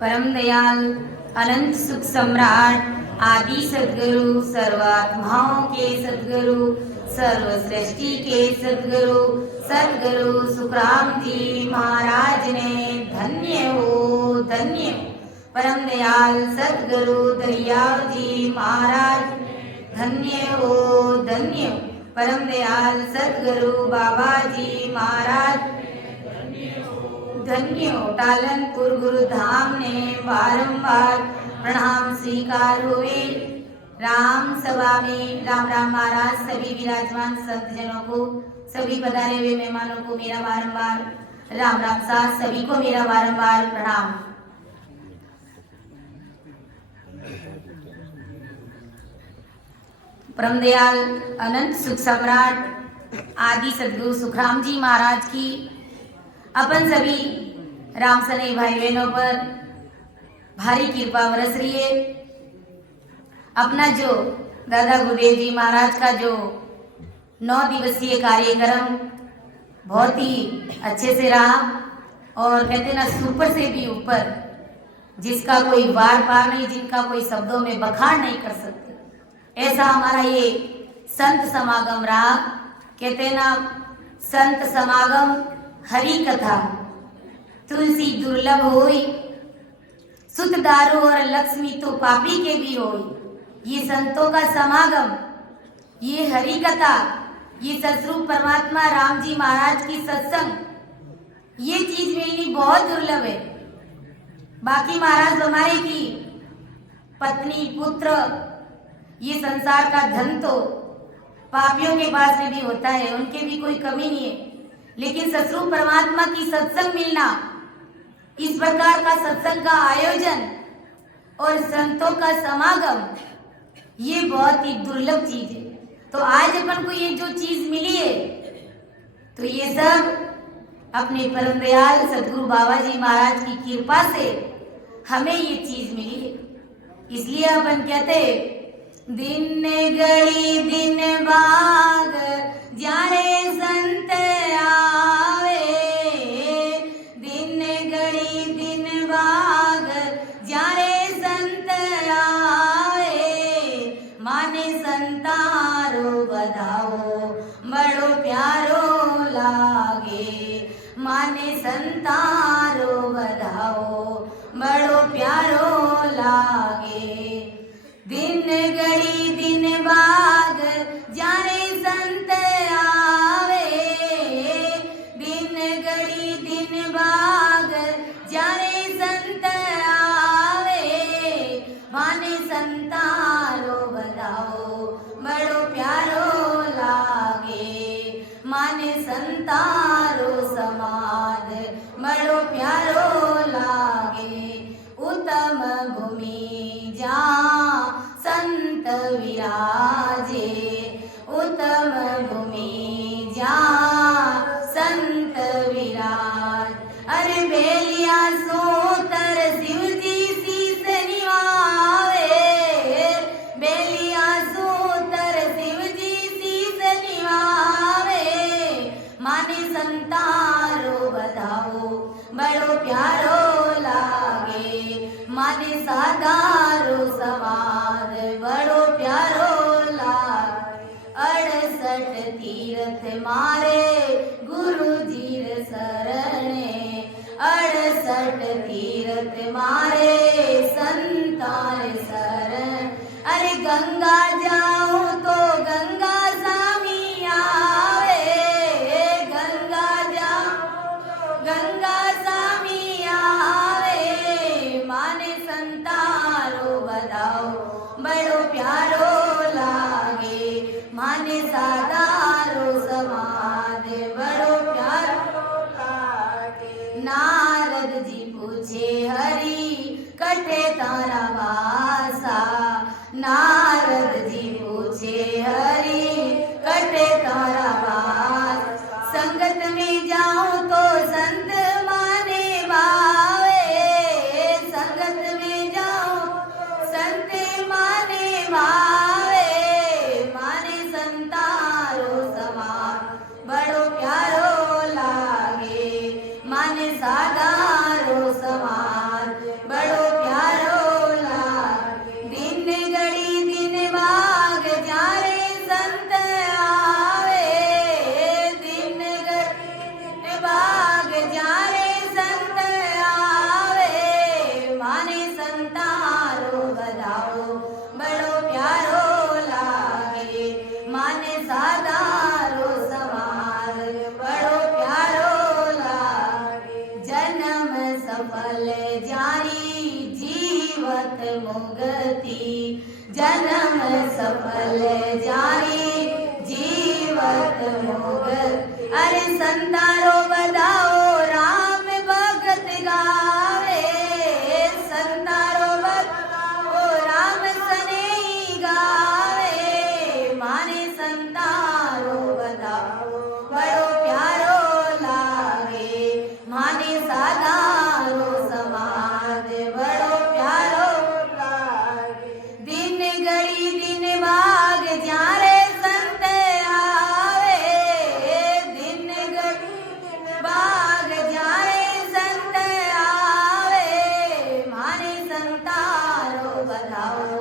परम दयाल अनंत सुख सम्राट आदि सद्गुरु सर्वात्माओं के सद्गुरु सर्व सृष्टि के सद्गुरु सद्गुरु सुखराम जी महाराज ने धन्य हो धन्य। परम दयाल सद्गुरु दरियाव जी महाराज धन्य हो धन्य। परम दयाल सद्गुरु बाबा जी महाराज धन्य हो। टालनपुर गुरु धाम ने बारंबार प्रणाम स्वीकार हुए। राम सभा में राम राम महाराज, सभी विराजमान संत जनों को, सभी पधारे हुए मेहमानों को मेरा बारंबार राम राम साथ, सभी को मेरा बारंबार प्रणाम। परम दयाल अनंत सुख सम्राट आदि सद्गुरु सुखराम जी महाराज की अपन सभी राम सने भाई बहनों पर भारी कृपा बरस रही है। अपना जो दादा गुरुदेव जी महाराज का जो 9 दिवसीय कार्यक्रम बहुत ही अच्छे से रहा और कहते ना सुपर से भी ऊपर, जिसका कोई वार पार नहीं, जिनका कोई शब्दों में बखान नहीं कर सकते, ऐसा हमारा ये संत समागम रहा। कहते ना संत समागम हरि कथा तुलसी दुर्लभ होई, सुत दारू और लक्ष्मी तो पापी के भी होई। ये संतों का समागम, ये हरि कथा, ये सतरूप परमात्मा राम जी महाराज की सत्संग, ये चीज मिलनी बहुत दुर्लभ है। बाकी महाराज हमारे की पत्नी पुत्र ये संसार का धन तो पापियों के पास में भी होता है, उनके भी कोई कमी नहीं है, लेकिन सतरूप परमात्मा की सत्संग मिलना, इस प्रकार का सत्संग का आयोजन और संतों का समागम, ये बहुत ही दुर्लभ चीज है। तो आज अपन को ये जो चीज मिली है, तो ये सब अपने परम दयाल सद्गुरु बाबा जी महाराज की कृपा से हमें ये चीज मिली है। इसलिए अपन कहते दिन गड़ी दिन बाग जाने संत आवे, दिन गड़ी दिन बाग जाने संत आवे, माने संतारो बधाओ बड़ो प्यारो लागे, माने संतारो बधाओ बड़ो प्यारो लागे। दिन गड़ी दिन बाग जाने संत आवे, दिन गड़ी दिन बाग जाने संत आवे, माने संतारो बधाओ बड़ो प्यारो लागे, माने संतारो समाद बड़ो प्यारो लागे। उत्तम भूमि जहाँ संत विराजे, उत्तम भूमि जहाँ संत विराज। अरे बेलिया सोतर शिव जी शीस निवावे, बेलिया सोतर शिव जी शीस निवावे, माने संतारो बधाओ बड़ो प्यारो लागे, माने सादारो समाद बड़ो प्यारो लागे। 68 तीर्थ मारे गुरु जीर सरणे, 68 तीर्थ मारे संतान शरण। अरे गंगा जाओ तो गंगा स्वामी आवे, गंगा जाओ गंगा स्वामी आवे, माने संतारो बधाओ बड़ो प्यारो लागे, माने सादारो समाद बड़ो प्यारो लागे। नारद जी पूछे हरि कटे तारा वासा, नारद जी पूछे हरि कटे तारा वास। संगत में जाऊं तो संत माने भावे, संगत में जाऊं संत माने भावे, माने संतारो समान बड़ो प्यारो लागे, माने सादारो समान बड़ो सफल जाए जीवत मोग। अरे संतारो बधाओ राम भगत गावे, संतारो बधाओ राम सने गावे। माने संतारो बधाओ बड़ो प्यारो लागे, माने साधारो समाज बड़ो प्यारो लागे। दिन घड़ी दिन भाग जारे संत आवे, दिन घड़ी दिन भाग जारे संत आवे। माने संतारो बधाओ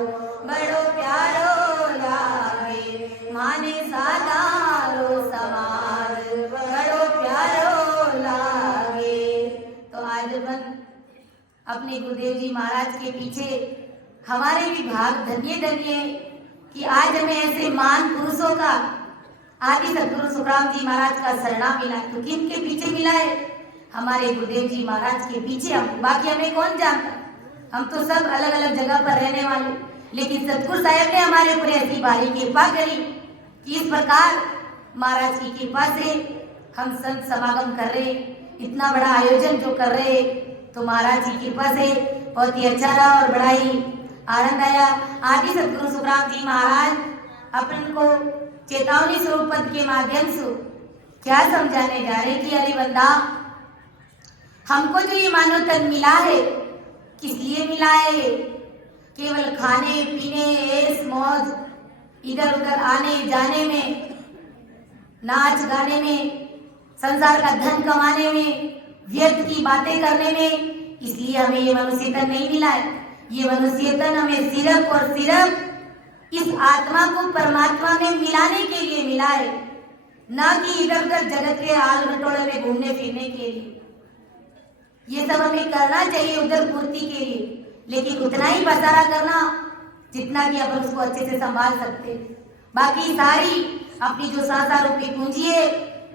बड़ो प्यारो लागे, माने साधारो समाज बड़ो प्यारो लागे। तो आज अपन अपने गुरुदेव जी महाराज के पीछे हमारे भी भाग धन्य धन्य कि आज हमें ऐसे महान पुरुषों का आदि सदगुरु सुखराम जी महाराज का शरणा मिला। तो किन के पीछे मिला है? हमारे गुरुदेव जी महाराज के पीछे। हम बाकी हमें कौन जानता, हम तो सब अलग अलग जगह पर रहने वाले, लेकिन सतगुरु साहब ने हमारे ऊपर ऐसी भारी कृपा करी कि इस प्रकार महाराज की कृपा से हम संत समागम कर रहे, इतना बड़ा आयोजन जो कर रहे, तो महाराज की कृपा से बहुत ही अच्छा रहा और बड़ा ही आनंद आया। आदि सदगुरु सुखराम जी महाराज अपन को चेतावनी स्वरूप पद के माध्यम से क्या समझाने जा रहे कि अरे बंदा, हमको जो ये मानव तन मिला है किस लिए मिला है? केवल खाने पीने ऐश मौज, इधर उधर आने जाने में, नाच गाने में, संसार का धन कमाने में, व्यर्थ की बातें करने में, इसलिए हमें ये मनुष्य तन नहीं मिला है। ये मनुष्य तन हमें सिर्फ और सिर्फ इस आत्मा को परमात्मा में मिलाने के लिए मिला है, ना कि इधर उधर जगत के हाल बटोले में घूमने फिरने के लिए। ये सब हमें करना चाहिए उधर पूर्ति के लिए, लेकिन उतना ही बसारा करना जितना कि अपन उसको अच्छे से संभाल सकते। बाकी सारी अपनी जो संसार रूपी पूंजी है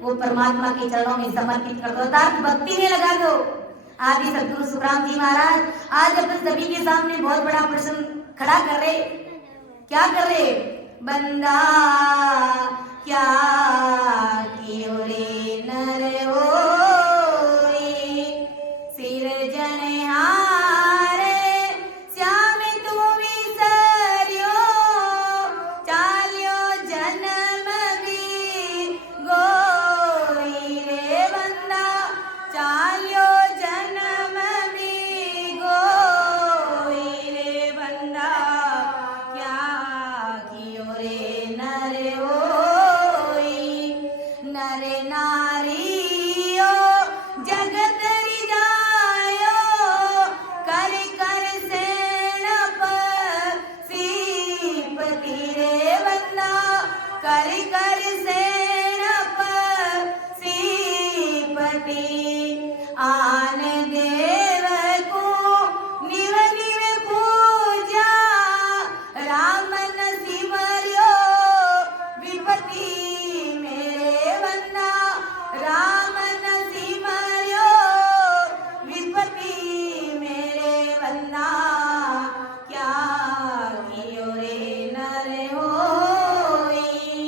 वो परमात्मा के चरणों में समर्पित कर दो, अर्थात भक्ति में लगा दो। आदि सदगुरु सुखराम जी महाराज आज अपन सभी के सामने बहुत बड़ा प्रश्न खड़ा कर रहे। क्या कर रहे? बंदा क्या कियो रे नर होई, सिरजनहारे श्याम तू विसर्यो, चाल्यो जन्म भी गोई रे बंदा, चाल्यो जन्म भी गोई रे बंदा, क्या कियो रे नर होई। नर नारियो जगत रिजायो, कर कर सेण पर सीपति रे बंदा, कर कर सेण पर सीपति। आन देव को निव निव पूजा, राम न सिमर्यो विपति मेरे बंदा, राम न सिमर्यो विपति मेरे बंदा, क्या कियो रे नर होई।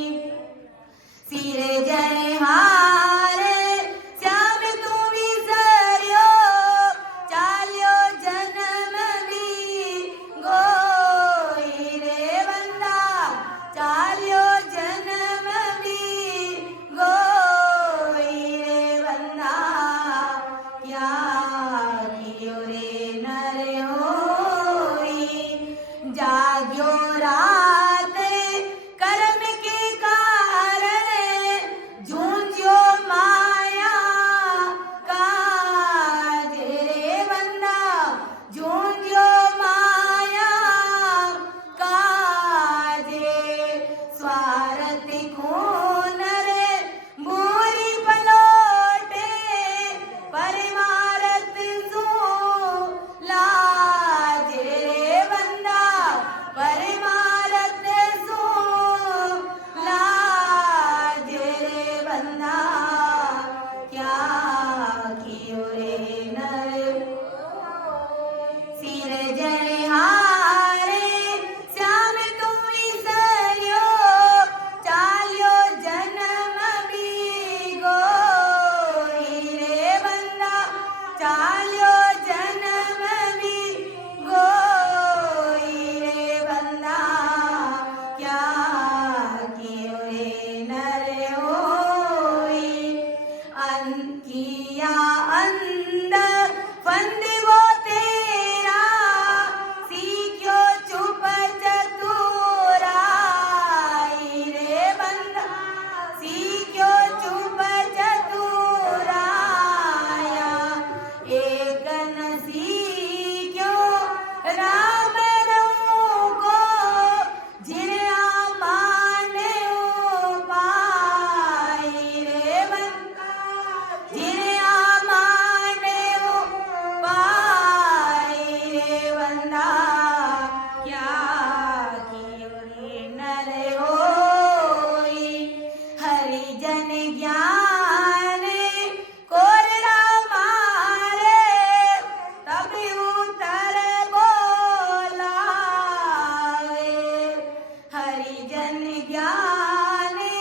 परिजन ज्ञानी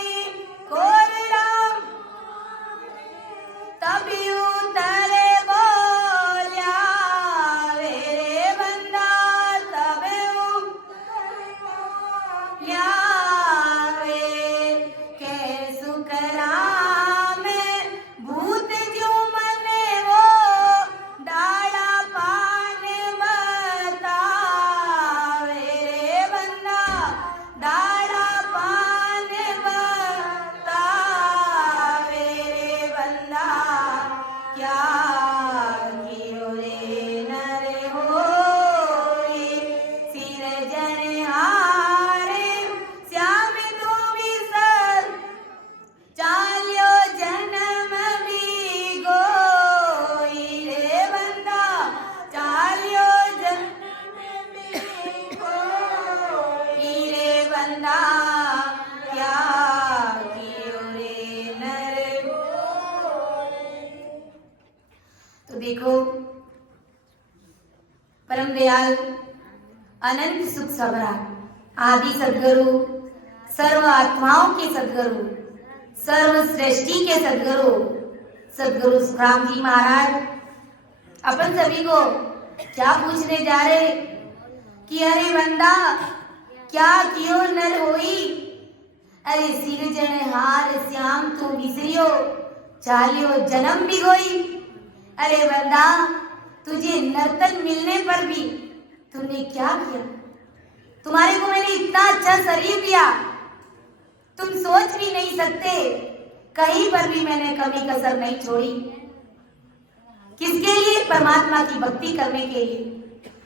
कोर राम तभी उतरे बोल्या रे बंदा तभी उतरे के सुख राम भूत जो मने वो डाला पान बतावे रे बंदा डाला पान बतावे रे बंदा क्या कियो रे नर होई सिर जनहारे श्याम तू विसर चाल्यो जन्म भी गोई रे बंदा चाल्यो जन्म भी गोई रे बंदा क्या कियो रे नर होई। तो देखो परम दयाल अनंत सुख सबरा आदि सदगुरु सर्व आत्माओं के सदगुरु सर्व सृष्टि के सदगुरु सदगुरु सुखराम जी महाराज अपन सभी को क्या पूछने जा रहे कि अरे बंदा क्या कियो नर होई अरे सिर जनहार श्याम तू विसरियो चालियो जन्म भी गोई। अरे बंदा तुझे नर्तन मिलने पर भी तुमने क्या किया? तुम्हारे को मैंने इतना अच्छा शरीर दिया तुम सोच भी नहीं सकते कहीं पर भी मैंने कमी कसर नहीं छोड़ी। किसके लिए? परमात्मा की भक्ति करने के लिए।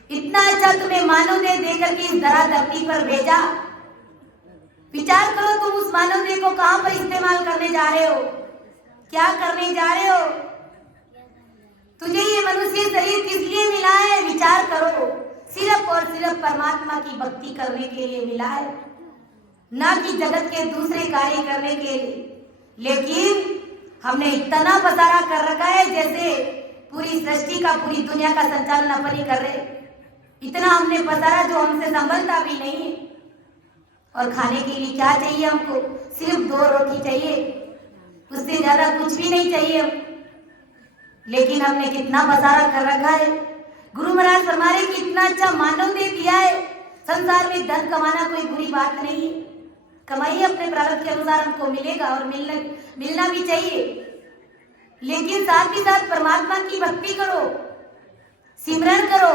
इतना अच्छा तुम्हें मानव देह देकर के इस धरा धरती पर भेजा। विचार करो तुम उस मानव देह को कहां पर इस्तेमाल करने जा रहे हो, क्या करने जा रहे हो? तुझे ये मनुष्य शरीर किस लिए मिला है? विचार करो। सिर्फ और सिर्फ परमात्मा की भक्ति करने के लिए मिला है, ना कि जगत के दूसरे कार्य करने के लिए। लेकिन हमने इतना पसारा कर रखा है जैसे पूरी सृष्टि का पूरी दुनिया का संचालन अपन ही कर रहे। इतना हमने पसारा जो हमसे संभलता भी नहीं है। और खाने के लिए क्या चाहिए हमको? सिर्फ 2 रोटी चाहिए, उससे ज्यादा कुछ भी नहीं चाहिए हम। लेकिन हमने कितना पसारा कर रखा है। गुरु महाराज फरमा रहे कि इतना अच्छा मानव दे दिया है। संसार में धन कमाना कोई बुरी बात नहीं है, कमाइए अपने प्रारब्ध के अनुसार, हमको मिलेगा और मिलना भी चाहिए। लेकिन साथ ही साथ परमात्मा की भक्ति करो, सिमरन करो,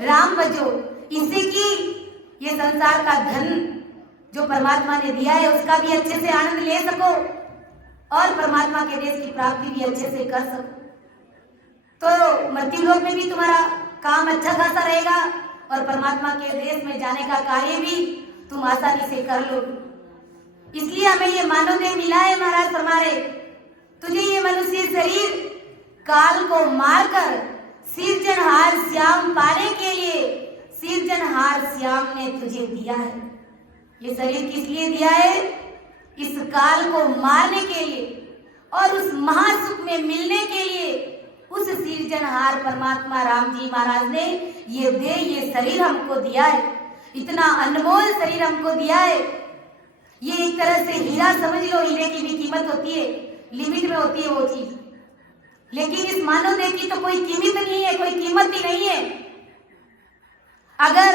राम भजो, इससे कि ये संसार का धन जो परमात्मा ने दिया है उसका भी अच्छे से आनंद ले सको और परमात्मा के देश की प्राप्ति भी अच्छे से कर सको। तो मृत्यु लोक में भी तुम्हारा काम अच्छा खासा रहेगा और परमात्मा के देश में जाने का कार्य भी तुम आसानी से कर लो। इसलिए हमें ये मानव देह मिला है। महाराज फरमा रहे तुझे ये मनुष्य शरीर काल को मारकर सिरजनहार श्याम पाने के लिए सिरजनहार श्याम ने तुझे दिया है। ये शरीर किस लिए दिया है? इस काल को मारने के लिए और उस महासुख में मिलने के लिए उस सिरजनहार परमात्मा राम जी महाराज ने ये देह ये शरीर हमको दिया है। इतना अनमोल शरीर हमको दिया है। ये एक तरह से हीरा समझ लो, हीरे की भी कीमत होती है, लिमिट में होती है वो चीज। लेकिन इस मानव देह की तो कोई कीमत नहीं है, कोई कीमत ही नहीं है। अगर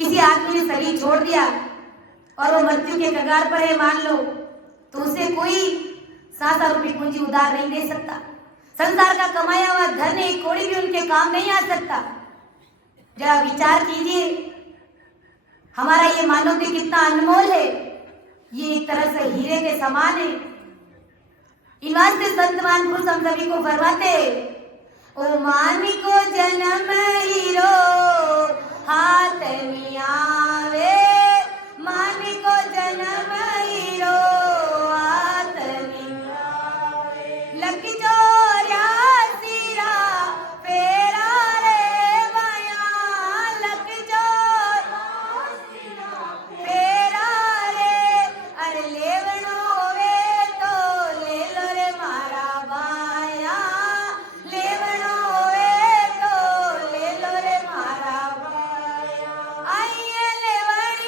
किसी आदमी ने शरीर छोड़ दिया और वो मृत्यु के कगार पर है मान लो, तो उसे कोई 7,000 रुपये पूंजी उधार नहीं दे सकता। संसार का कमाया हुआ धन एक कौड़ी भी उनके काम नहीं आ सकता। जरा विचार कीजिए, हमारा ये मानव देह कितना अनमोल है। ये एक तरह से हीरे के समान है। इन वास्ते संत महापुरुष हम सभी को फरमाते ओ मानी को जन्म हीरो हाथ में आवे, मानी को जन्म हीरो हाथ में आवे, लग जोरिया सिरा फेरा रे बया, लग जोरिया सिरा फेरा रे, अरे लेवनो वे तो ले लो रे मारा बाया, लेवनो वे तो ले लो रे मारा बाया, आइए लेवनो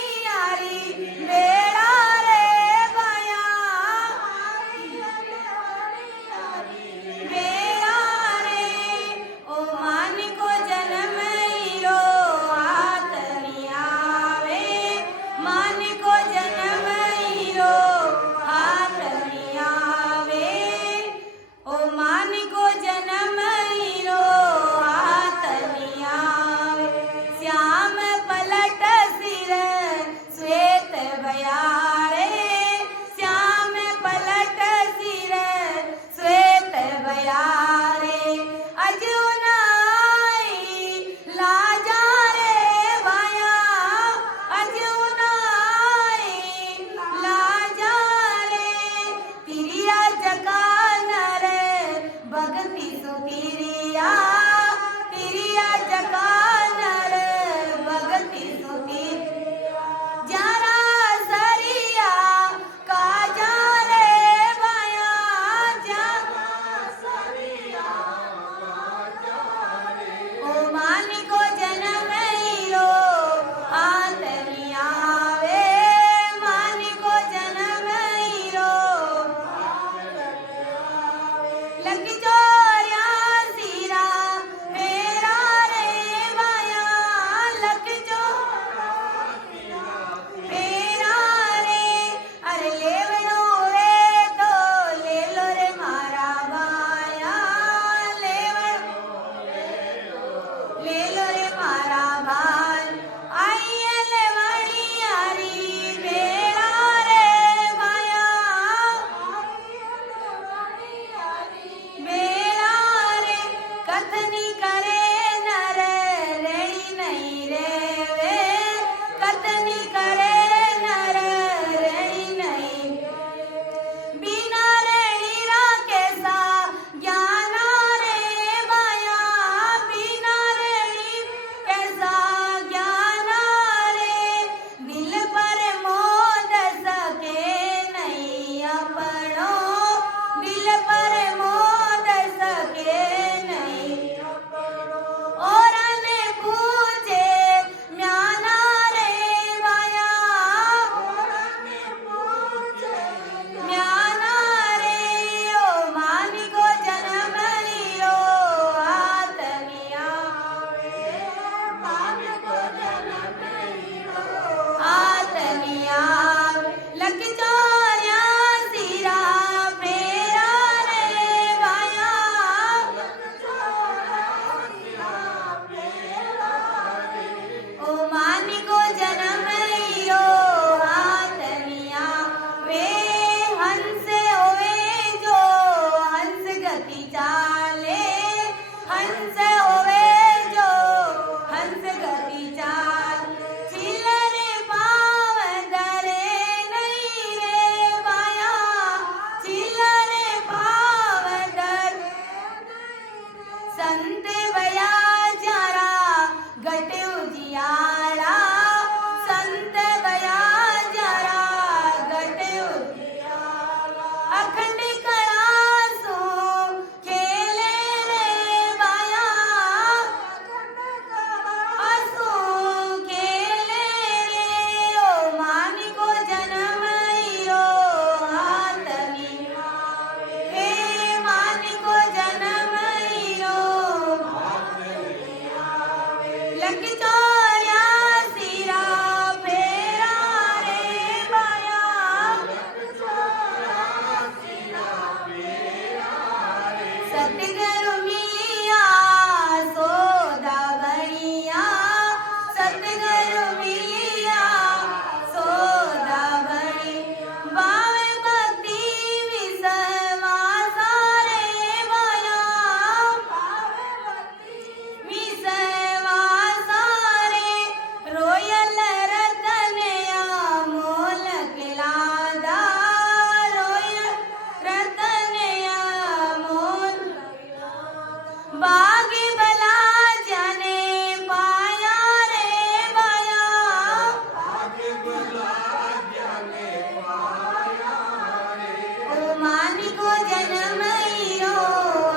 जन्मैरो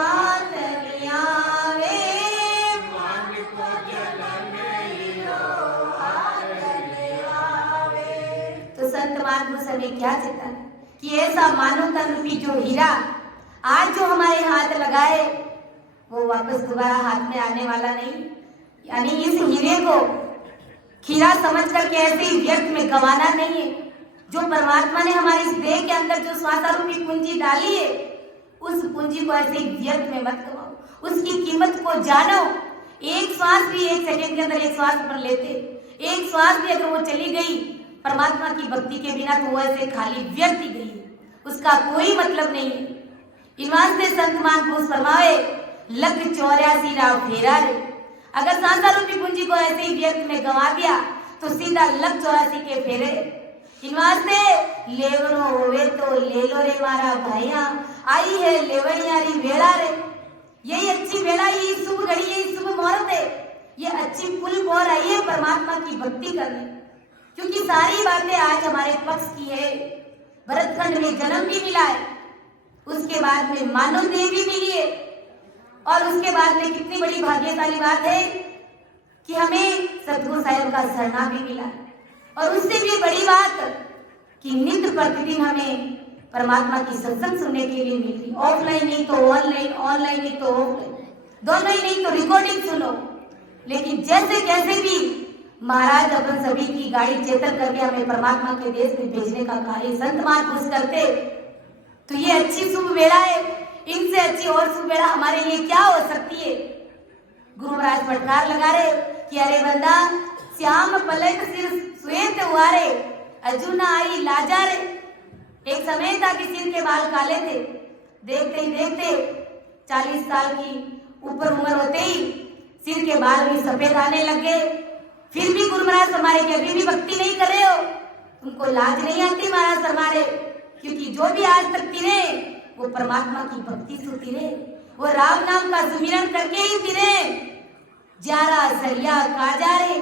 आतन आवे, मान को जन्मैरो आतन आवे। तो संत महापुरुष हमें क्या चेता कि ऐसा मानव तन रूपी जो हीरा आज जो हमारे हाथ लगाए वो वापस दोबारा हाथ में आने वाला नहीं। यानी इस हीरे को हीरा समझ करके ऐसे ही व्यर्थ में गंवाना नहीं है। जो परमात्मा ने हमारे इस देह के अंदर जो श्वासारूपी पूंजी डाली है उस पूंजी को ऐसे ही व्यर्थ में मत गवाओ, उसकी कीमत को जानो। एक श्वास भी, एक सेकंड के अंदर एक श्वास अपन लेते, एक श्वास भी अगर वो चली गई परमात्मा की भक्ति के बिना तो वो ऐसे खाली व्यर्थ ही गई, उसका कोई मतलब नहीं है। इन वास्ते संत महापुरुष फरमावे लख 84 राव फेरा रे। अगर सांसारूपी पूंजी को ऐसे ही व्यर्थ में गंवा दिया तो सीधा लख 84 के फेरे। इन वास्ते लेवनो होवे तो ले लो रे मारा भाइया, आई है लेवैयारी वेला रे। यही अच्छी वेला, यही शुभ घड़ी, यही शुभ मुहूर्त है, ये अच्छी पुल और आई है परमात्मा की भक्ति करने, क्योंकि सारी बातें आज हमारे पक्ष की है। भरतखंड में जन्म भी मिला है, उसके बाद में मानव देह भी मिली है, और उसके बाद में कितनी बड़ी भाग्यशाली बात है कि हमें सतगुरु साहिब का शरणा भी मिला है। और उससे भी बड़ी बात कि नित्य प्रतिदिन हमें परमात्मा की सत्संग सुनने के लिए मिली, ऑफलाइन नहीं तो ऑनलाइन, ऑनलाइन नहीं तो ऑफलाइन, दोनों ही नहीं तो रिकॉर्डिंग सुनो। लेकिन जैसे कैसे भी महाराज अपन सभी की गाड़ी चेतन करके हमें परमात्मा के देश में भेजने का कार्य संत महापुरुष करते, तो ये अच्छी शुभ वेला है। इनसे अच्छी और शुभ वेला हमारे लिए क्या हो सकती है। गुरु महाराज फटकार लगा रहे कि अरे बंदा श्याम पलट सिर श्वेत हुआरे, अर्जुना आई लाजा रे। एक समय था कि सिर के बाल काले थे, देखते ही देखते 40 साल की ऊपर उम्र होते ही सिर के बाल भी सफेद आने लग गए। फिर भी गुरु महाराज हमारे के अभी भी भक्ति नहीं कर रहे हो, तुमको लाज नहीं आती महाराज हमारे, क्योंकि जो भी आज तक तिरे वो परमात्मा की भक्ति से तिरे, वो राम नाम का सुमिरन करके ही तिरे। जारा सरिया काजारे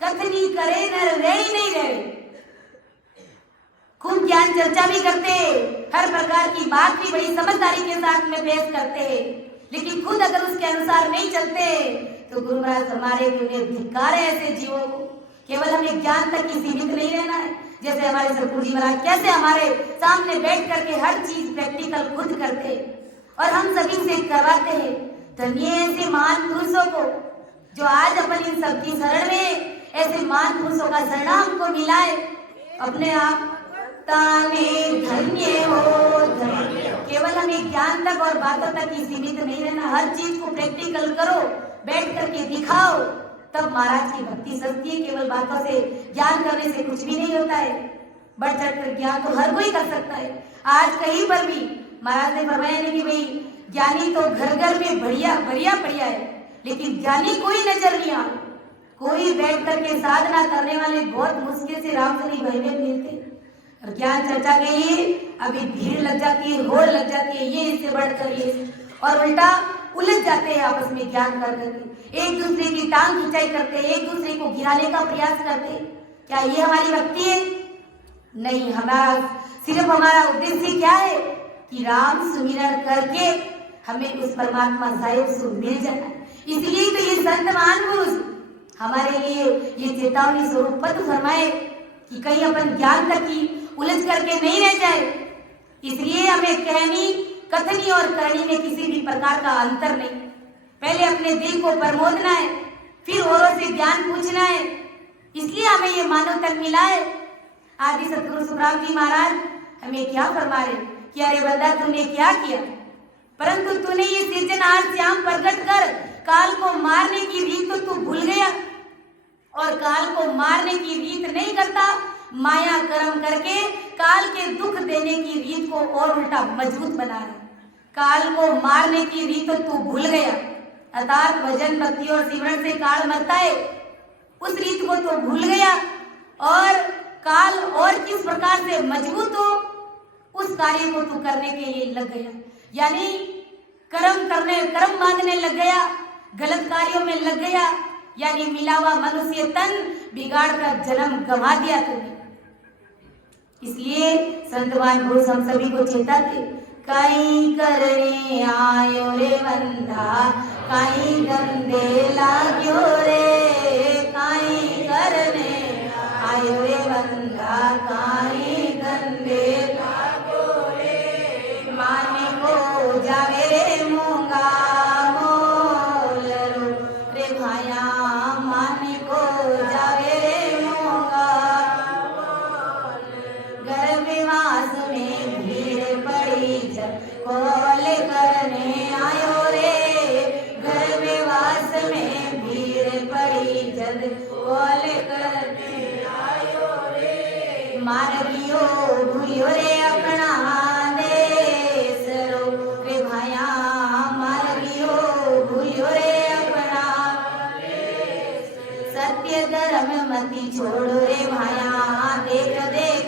कथनी करे नर रे ही नहीं रहे। खूब ज्ञान चर्चा भी करते, हर प्रकार की बात भी बड़ी समझदारी के साथ में पेश करते, लेकिन खुद अगर उसके अनुसार नहीं चलते तो गुरु महाराज हमारे उन्हें धिक्कार है ऐसे जीवों को। केवल हमें ज्ञान तक ही सीमित नहीं रहना है। जैसे हमारे सतगुरु जी महाराज कैसे हमारे सामने बैठ करके हर चीज प्रैक्टिकल खुद करते और हम सभी से करवाते हैं। धन्य ऐसे महान पुरुषों को जो आज अपन इन सबकी शरण में, ऐसे महान पुरुषों का शरण हमको मिला है। अपने आप ताने धन्य हो धन्य। केवल हमें ज्ञान तक और बातों तक ही सीमित नहीं रहना, हर चीज को प्रैक्टिकल करो, बैठ करके दिखाओ, तब महाराज की भक्ति सस्ती है। केवल बातों से ज्ञान करने से कुछ भी नहीं होता है। बढ़ चढ़ कर ज्ञान तो हर कोई कर सकता है। आज कहीं पर भी महाराज ने फरमाया नहीं कि भाई ज्ञानी तो घर घर में बढ़िया बढ़िया बढ़िया है, लेकिन ज्ञानी कोई नजर नहीं आए। कोई बैठ करके साधना करने वाले बहुत मुश्किल से रामचंद्री भाई में मिलते। और ज्ञान चर्चा के लिए अभी भीड़ लग जाती है, होड़ लग जाती है, ये इससे बढ़कर ये, और उल्टा उलझ जाते हैं आपस में ज्ञान कर करके, एक दूसरे की टांग खिंचाई करते, एक दूसरे को गिराने का प्रयास करते। क्या ये हमारी भक्ति है? नहीं। हमारा उद्देश्य क्या है कि राम सुमिरन करके हमें उस परमात्मा साहिब से मिल जाना। इसलिए तो ये संत महान पुरुष हमारे लिए ये चेतावनी स्वरूप पद फरमाए कि कहीं अपन ज्ञान तक ही उलझ करके नहीं रह जाए। इसलिए हमें कहनी, कथनी और करनी में किसी भी प्रकार का अंतर नहीं। पहले अपने दिल को प्रमोदना है, फिर औरों से ज्ञान पूछना है। इसलिए हमें ये मानव तन मिला है। आदि सतगुरु सुखराम जी महाराज हमें क्या फरमा रहे कि अरे बंदा तूने क्या किया, परंतु तूने ये सृजनहार श्याम प्रकट कर काल को मारने की रीत तो तू भूल गया, और काल को मारने की रीत नहीं करता, माया कर्म करके काल के दुख देने की रीत को और उल्टा मजबूत बना रहे। काल को मारने की रीत तो तू भूल गया, अर्थात भजन भक्ति और सिमरन से काल मरता है, उस रीत को तो भूल गया, और काल और किस प्रकार से मजबूत हो उस कार्य को तू करने के लिए लग गया। यानी कर्म मांगने लग गया, गलत कार्यों में लग गया, यानी मिला हुआ मनुष्य तन बिगाड़ कर जन्म गंवा दिया तुमने। इसलिए संतवान पुरुष हम सभी को चेताते, कहीं करने आयो रे बंदा, कहीं धंधे लाग्यो रे, कहीं करने आयो रे बंदा, कहीं धंधे लाग्यो रे, माने को जावे रे मूंगा मोल रो रे भाया, माने को जावे रे मूंगा मोल, गर्भवास में भीड़ पड़ी जब कॉल करने आयो रे, गर्भवास में भीड़ पड़ी जब कॉल करने आयो रे, मार लियो भूलियो रे अपना देश रो रे भाया, मार लियो भूलियो रे अपना देश, सत्य धर्म मति छोड़ो रे भाया, देख देख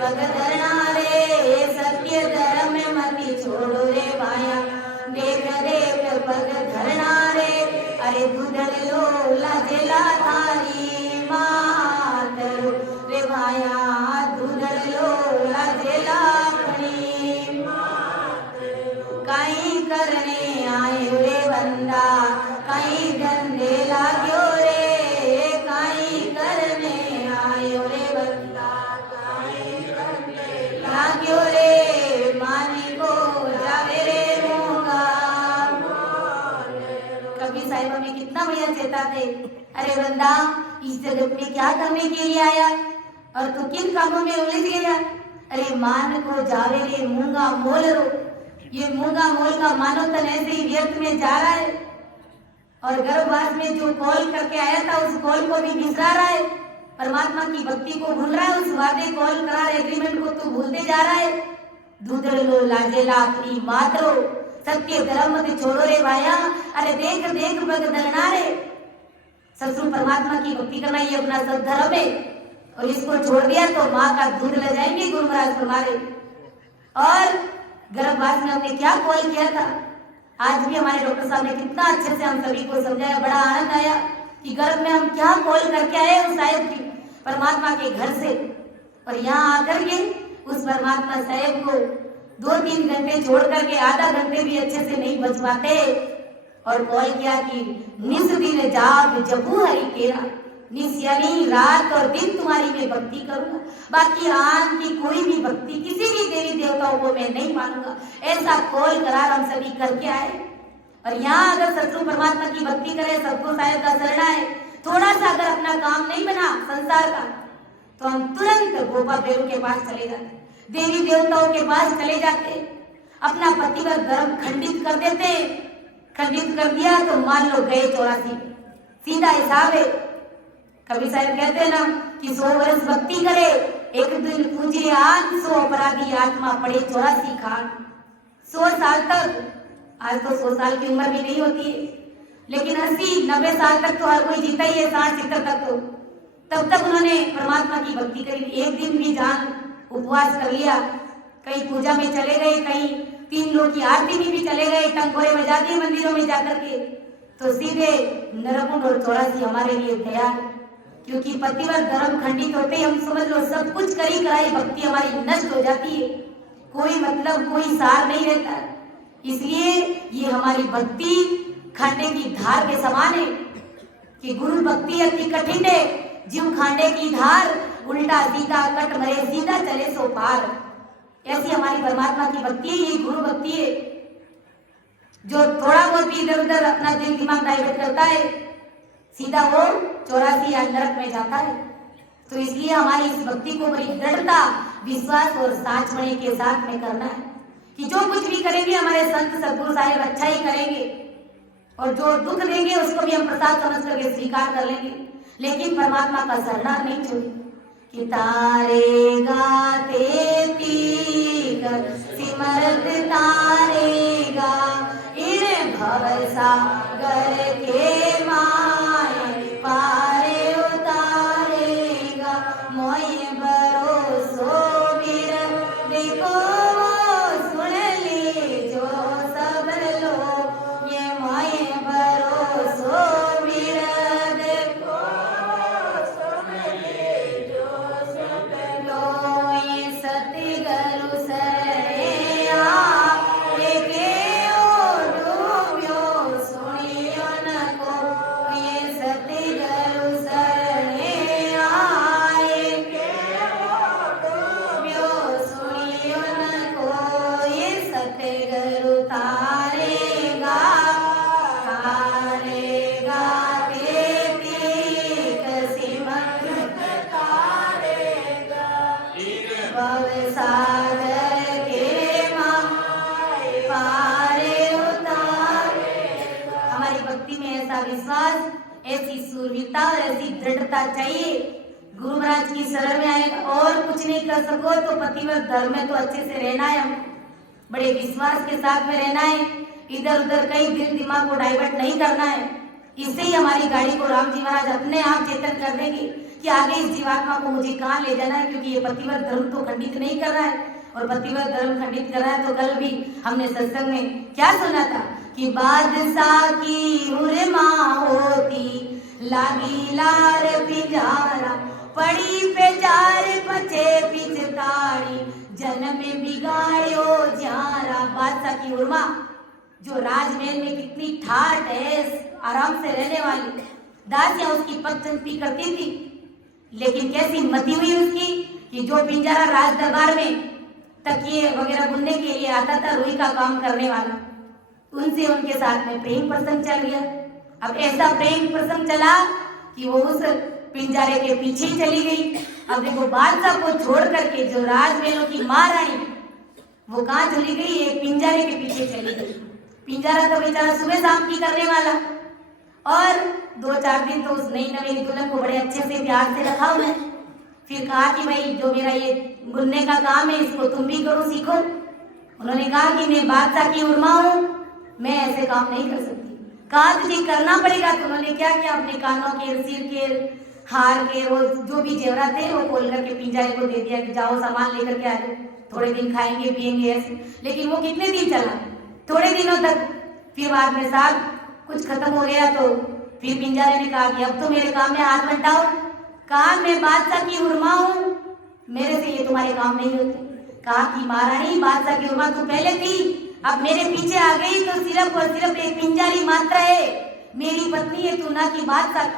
पग धरना रे, सत्य धर्म मति छोड़ो रे भाया, देख देख पग धरना रे, अरे दूधड़ लो लाजेला थारी मात रो रे भाया, दूधड़ लो लाजेला अपनी मात रो, कहीं करने आयो रे बंदा, कहीं धंधे लाग्यो रे, कहीं करने आयो रे बंदा, कहीं धंधे लाग्यो रे, माने को जावे रे मूंगा मोल। कबीर साहिब हमें कितना बढ़िया चेताते, अरे बंदा इस जगत में क्या करने के लिए आया और तू किन कामों में उलझ गया, अरे मान को जावे रे मूंगा मोल रो, ये मूंगा मोल का मानो तन ऐसे ही व्यर्थ में जा रहा है, और गर्भवास में जो कॉल करके आया था उस कॉल को भी बिसरा रहा है, परमात्मा की भक्ति को भूल रहा है, उस वादे कॉल करार एग्रीमेंट को तू भूलते जा रहा है, दूधड़ लो लाजेला अपनी मात रो, सत्य धर्म मत छोड़ो रे भाया, अरे देख देख पग धरना रे, सत्सुर परमात्मा की भक्ति करना ये अपना सद्धर्म है, और इसको छोड़ दिया तो माँ का दूध ले जाएंगे गुरु महाराज फरमाए। और गर्भवास में हमने क्या कॉल किया था, आज भी हमारे डॉक्टर साहब ने कितना अच्छे से हम सभी को समझाया, बड़ा आनंद आया कि गर्भ में हम क्या कॉल करके आए उस साहेब की परमात्मा के घर से, और यहाँ आकर के उस परमात्मा साहेब को 2-3 घंटे छोड़ करके आधा घंटे भी अच्छे से नहीं बच पाते, और कॉल किया कि निस दिन जाप जपू हरि तेरा, निस यानी रात और दिन तुम्हारी मैं भक्ति करूंगा, बाकी आन की कोई भी भक्ति किसी भी देवी देवताओं को मैं नहीं मानूंगा, ऐसा कॉल करार हम सभी करके आए। और यहाँ अगर सत्सुर परमात्मा की भक्ति करें, सतगुरु साहिब का शरण है, थोड़ा सा अगर अपना काम नहीं बना संसार का, तो हम तुरंत गोपा बेरू के पास चले जाते, देवी देवताओं के पास चले जाते, अपना पतिव्रत धर्म खंडित कर देते, खंडित कर दिया तो मान लो गए 84, सीधा हिसाब है। कबीर साहब कहते हैं ना कि 100 वर्ष भक्ति करे, एक दिन पूजे आन, 100 अपराधी आत्मा पड़े 84 खान। 100 साल तक, आज तो 100 साल की उम्र भी नहीं होती है, लेकिन 80-90 साल तक तो हर कोई जीता ही है, 60-70 तक तो, तब तक उन्होंने परमात्मा की भक्ति करी, एक दिन भी जान उपवास कर लिया, कहीं पूजा में चले गए, कहीं 3 लोग की आरती में भी चले गए, टंकोरे बजा दिए मंदिरों में जाकर के, तो सीधे नरकुंड और 84 हमारे लिए तैयार, क्योंकि पतिव्रत धर्म खंडित होते ही हम समझ लो सब कुछ करी कराई भक्ति हमारी नष्ट हो जाती है, कोई मतलब कोई सार नहीं रहता। इसलिए ये हमारी भक्ति खांडे की धार के समान है कि गुरु भक्ति अति कठिन है, जीव खांडे की धार, उल्टा सीधा कट मरे सीधा चले सो पार। ऐसी हमारी परमात्मा की भक्ति है, ये गुरु भक्ति है। जो थोड़ा बहुत भी इधर उधर अपना दिल दिमाग डाइवर्ट करता है, सीधा वो 84 या नरक में जाता है। तो इसलिए हमारी इस भक्ति को बड़ी दृढ़ता, विश्वास और साचमणि के साथ में करना है कि जो कुछ भी करेंगे हमारे संत सद्गुरु साहिब अच्छा ही करेंगे, और जो दुख देंगे उसको भी हम प्रसाद समझ करके स्वीकार कर लेंगे, लेकिन परमात्मा का शरणार नहीं छोड़ेंगे। कि तारे गाते तीगर सिमरत तारेगा, इन भव सागर के माय पारे उतारेगा, मोय भरोसो बिर देखो सुन ली जो सब लो, ये मोय भरोसो बिर देखो सुन ली जो सब लो, ये सतगुरु सरे सूरवीरता और ऐसी दृढ़ता चाहिए। गुरु महाराज की शरण में आए और कुछ नहीं कर सको तो पतिव्रत धर्म में तो अच्छे से रहना है, हम बड़े विश्वास के साथ में रहना है, इधर उधर कहीं दिल दिमाग को डाइवर्ट नहीं करना है। इससे ही हमारी गाड़ी को राम जी महाराज अपने आप चेतन कर देंगे कि आगे इस जीवात्मा को मुझे कहाँ ले जाना है, क्योंकि ये पतिव्रत धर्म तो खंडित नहीं कर रहा है, और पतिव्रत धर्म खंडित कर रहा है। तो कल भी हमने सत्संग में क्या सुना था कि बादशाह की उर्मा होती लागी लार पिंजारा, पड़ी पे जार पचे पिचकारी, जन्म में बिगाड़ो जारा। बादशाह की उर्मा जो राजमहल में कितनी ठाट है, आराम से रहने वाली, दासियां उसकी पगडंडी करती थी, लेकिन कैसी मति हुई उसकी कि जो पिंजरा राज दरबार में तकिए वगैरह बुनने के लिए आता था, रुई का काम करने वाला, उनसे उनके साथ में प्रेम प्रसंग चल गया। अब ऐसा प्रेम प्रसंग चला कि वो उस पिंजरे के पीछे ही चली गई। अब देखो बादशाह को छोड़ करके जो राजमहलों की महारानी वो कहाँ चली गई, एक पिंजरे के पीछे चली गई। पिंजरा तो बेचारा सुबह शाम की करने वाला, और 2-4 दिन तो उस नई नवेली दुल्हन को बड़े अच्छे से प्यार से रखा उन्हें। फिर कहा कि भाई जो मेरा ये बुनने का काम है इसको तुम भी करो, सीखो। उन्होंने कहा कि मैं बादशाह की उर्मा हूँ, मैं ऐसे काम नहीं कर सकती। कहा तुझे करना पड़ेगा। तो उन्होंने क्या किया, अपने कानों के, सिर के, हार के, वो जो भी जेवरात थे वो खोल करके पिंजरे को दे दिया कि जाओ सामान लेकर के आ जाओ, थोड़े दिन खाएंगे पिएंगे ऐसे। लेकिन वो कितने दिन चला, थोड़े दिनों तक। फिर बाद में साहब कुछ खत्म हो गया तो फिर पिंजरे ने कहा कि अब तो मेरे काम में हाथ बंटाओ। कहा मैं बादशाह की उर्मा हूँ, मेरे से ये तुम्हारे काम नहीं होते। कहा कि महारानी बादशाह की उर्मा तू पहले थी, अब मेरे पीछे आ गई तो सिर्फ और सिर्फ एक पिंजारी मात्र है, मेरी पत्नी है तू, ना कि बादशाह,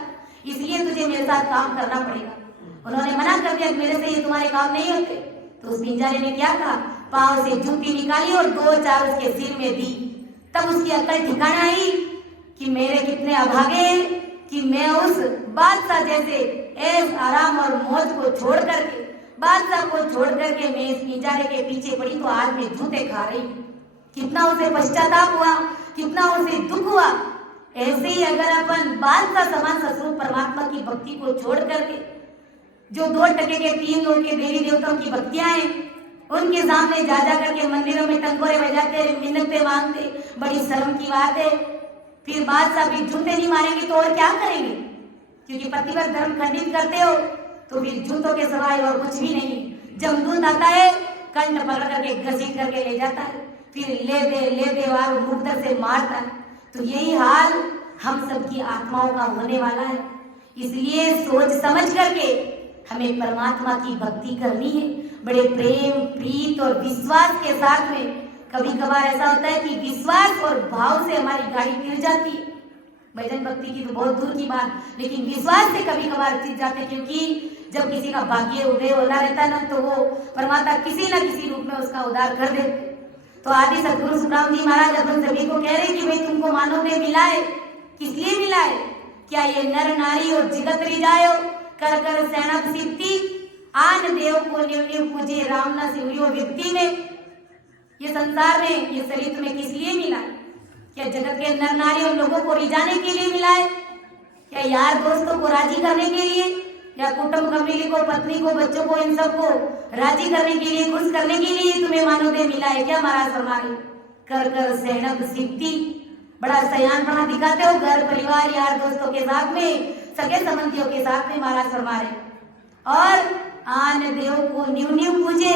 इसलिए तुझे मेरे साथ काम करना पड़ेगा। उन्होंने मना कर दिया, मेरे से ये तुम्हारे काम नहीं होते। तो उस पिंजारे ने क्या कहा, पांव से जूती निकाली और 2-4 उसके सिर में दी। तब उसकी अकल ठिकाना आई कि मेरे कितने अभागे कि मैं उस बादशाह जैसे ऐश आराम और मौज को छोड़ करके, बादशाह को छोड़ करके मैं इस पिंजरे के पीछे पड़ी तो आज मैं जूते खा रही। कितना उसे पश्चाताप हुआ, कितना उसे दुख हुआ। ऐसे ही अगर अपन बादशाह समान ससुर परमात्मा की भक्ति को छोड़ करके, जो 2 टके के 3 लोग के देवी देवताओं की भक्तियां हैं, उनके सामने जा जा करके मंदिरों में टंगोरे बजाते, मिन्नतें मांगते, बड़ी शर्म की बात है। फिर बादशाह भी जूते नहीं मारेंगे तो और क्या करेंगे, क्योंकि पतिव्रत धर्म खंडित करते हो तो फिर जूतों के सिवाय और कुछ भी नहीं। जमदूत आता है, कंठ पकड़ करके घसीट करके ले जाता है, फिर ले दे और मुर्दर से मारता है। तो यही हाल हम सबकी आत्माओं का होने वाला है। इसलिए सोच समझ करके हमें परमात्मा की भक्ति करनी है, बड़े प्रेम प्रीत और विश्वास के साथ में। कभी कभार ऐसा होता है कि विश्वास और भाव से हमारी गाड़ी गिर जाती है, भजन भक्ति की तो बहुत दूर की बात, लेकिन विश्वास से कभी कभार गिर जाते हैं, क्योंकि जब किसी का भाग्य उदय होना रहता है ना, तो वो परमात्मा किसी न किसी रूप में उसका उद्धार कर देते। तो आदि सदगुरु सुखराम जी महाराज अपन सभी को कह रहे कि भाई तुमको मानव ने मिला है, किस लिए मिला है, क्या ये नर नारी और जगत रिजायो कर कर सैनप सिद्धि, आन देव को निव निव पूजे राम न शिवरियो व्यक्ति में। ये संसार में, ये शरीर में किस लिए मिला है? क्या जगत के नर नारी और लोगों को रिझाने के लिए मिला है? क्या यार दोस्तों को राजी करने के लिए, या कुटुंब कबीले को, पत्नी को, बच्चों को, इन सबको राजी करने के लिए, खुश करने के लिए तुम्हें मानव देह मिला है? क्या महाराज फरमाए, कर कर सैनप सिद्धि, बड़ा सयानपना दिखाते हो घर परिवार यार दोस्तों के साथ में, सगे संबंधियों के साथ में महाराज फरमा रहे। और आन देव को न्यू न्यू पूजे,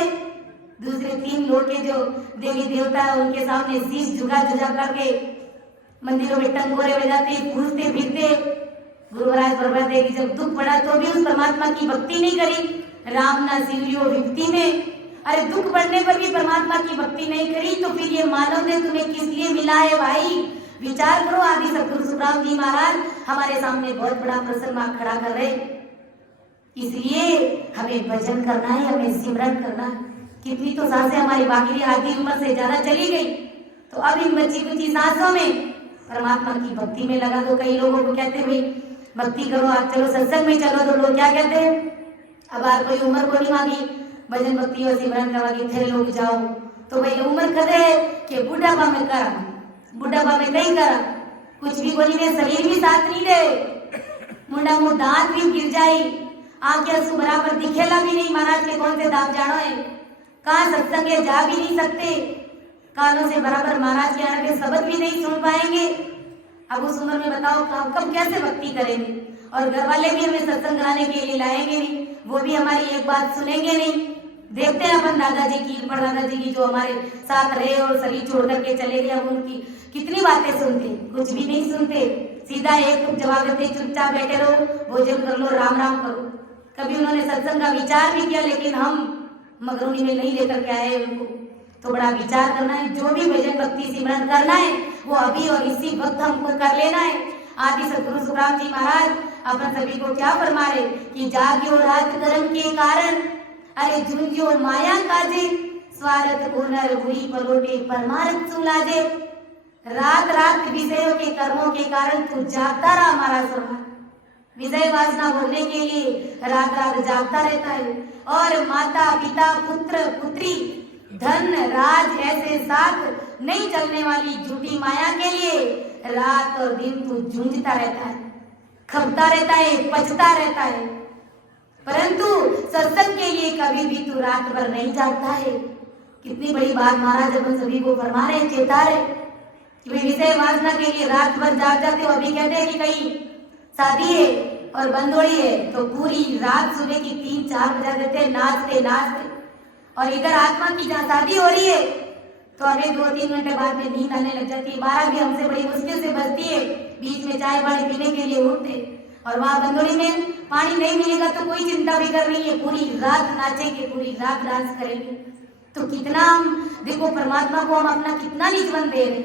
दूसरे 3 लोग के जो देवी देवता है उनके सामने शीश झुका झुका करके मंदिरों में टंगोरे बजाते, पूजते फिरते। गुरु महाराज फरमाते कि जब दुख पड़ा तो भी उस परमात्मा की भक्ति नहीं करी, राम ना शिवरियो विभक्ति में। अरे दुख पड़ने पर भी परमात्मा की भक्ति नहीं करी तो फिर ये मानव ने तुम्हें किस लिए मिला है भाई? विचार करो। आदि सदगुरु सुखराम जी महाराज हमारे सामने बहुत बड़ा प्रसंग खड़ा कर रहे, इसलिए हमें भजन करना है, हमें सिमरन करना है। कितनी तो सांसें हमारी बाकी आधी उम्र से ज्यादा चली गई, तो अब इन बची कुछ सांसों में परमात्मा की भक्ति में लगा दो। कई लोगों को कहते हैं भाई भक्ति करो, आप चलो सत्संग में चलो, तो लोग क्या कहते हैं, अब आप कोई उम्र को नहीं मांगी, भजन भक्ति और सिमरन करवा के थे लोग जाओ, तो भाई उम्र कदे कि बुढ़ापा में करा, बुढ़ापा में नहीं करा, कुछ भी बोली में शरीर भी साथ नहीं दे, मुंडा मुंह दांत भी गिर जाई, आंखें आंसू बराबर दिखेला भी नहीं, महाराज के कौन से दाम जानो है, कहाँ सत्संग है जा भी नहीं सकते, कानों से बराबर महाराज के आने के शब्द भी नहीं सुन पाएंगे। अब उस उम्र में बताओ कब कैसे भक्ति करेंगे, और घर वाले भी हमें सत्संग कराने के लिए लाएंगे नहीं, वो भी हमारी एक बात सुनेंगे नहीं। देखते हैं अपन दादाजी की, परदादा जी की जो हमारे साथ रहे और शरीर छोड़ करके चले गए, अब उनकी कितनी बातें सुनते, कुछ भी नहीं सुनते, सीधा एक जवाब देते चुपचाप बैठे रहो, भोजन कर लो, राम राम करो। कभी उन्होंने सत्संग का विचार भी किया, लेकिन हम मगरौनी में नहीं लेकर के आए उनको। तो बड़ा विचार करना है, जो भी भजन भक्ति सिमरन करना है वो अभी और इसी वक्त हमको कर लेना है। आदि सतगुरु सुखराम जी महाराज अपन सभी को क्या फरमा रहे कि जाग्यो रात कर्म के कारण, अरे झुंझो माया काजे, स्वार्थ पुनर हुई पलोटे परमार्थ सुलाजे। रात रात विषयों के कर्मों के कारण तू जागता रहा हमारा स्वभाव, विजय वासना भोगने के लिए रात रात जागता रहता है, और माता पिता पुत्र पुत्री धन राज ऐसे साथ नहीं चलने वाली झूठी माया के लिए रात और दिन तू जूझता रहता है, खपता रहता है, पचता रहता है, परंतु सत्संग के लिए कभी भी तू रात भर नहीं जागता है। कितनी बड़ी बात महाराज अपन सभी को फरमा रहे, चेता रहे कि भाई विषय वासना के लिए रात भर जाग जाते हो। अभी कहते हैं कि कहीं शादी है और बंदोड़ी है तो पूरी रात सुबह की 3-4 बजा देते हैं नाचते नाचते, और इधर आत्मा की जहाँ शादी हो रही है तो हमें 2-3 घंटे बाद में नींद आने लग जाती है, 12 भी हमसे बड़ी मुश्किल से बजती है, बीच में चाय पानी पीने के लिए उठते, और वहाँ बंदोड़ी में पानी नहीं मिलेगा तो कोई चिंता भी कर नहीं है, पूरी रात नाचेंगे, पूरी रात डांस करेंगे। तो कितना हम देखो परमात्मा को हम अपना कितना निजवन दे रहे,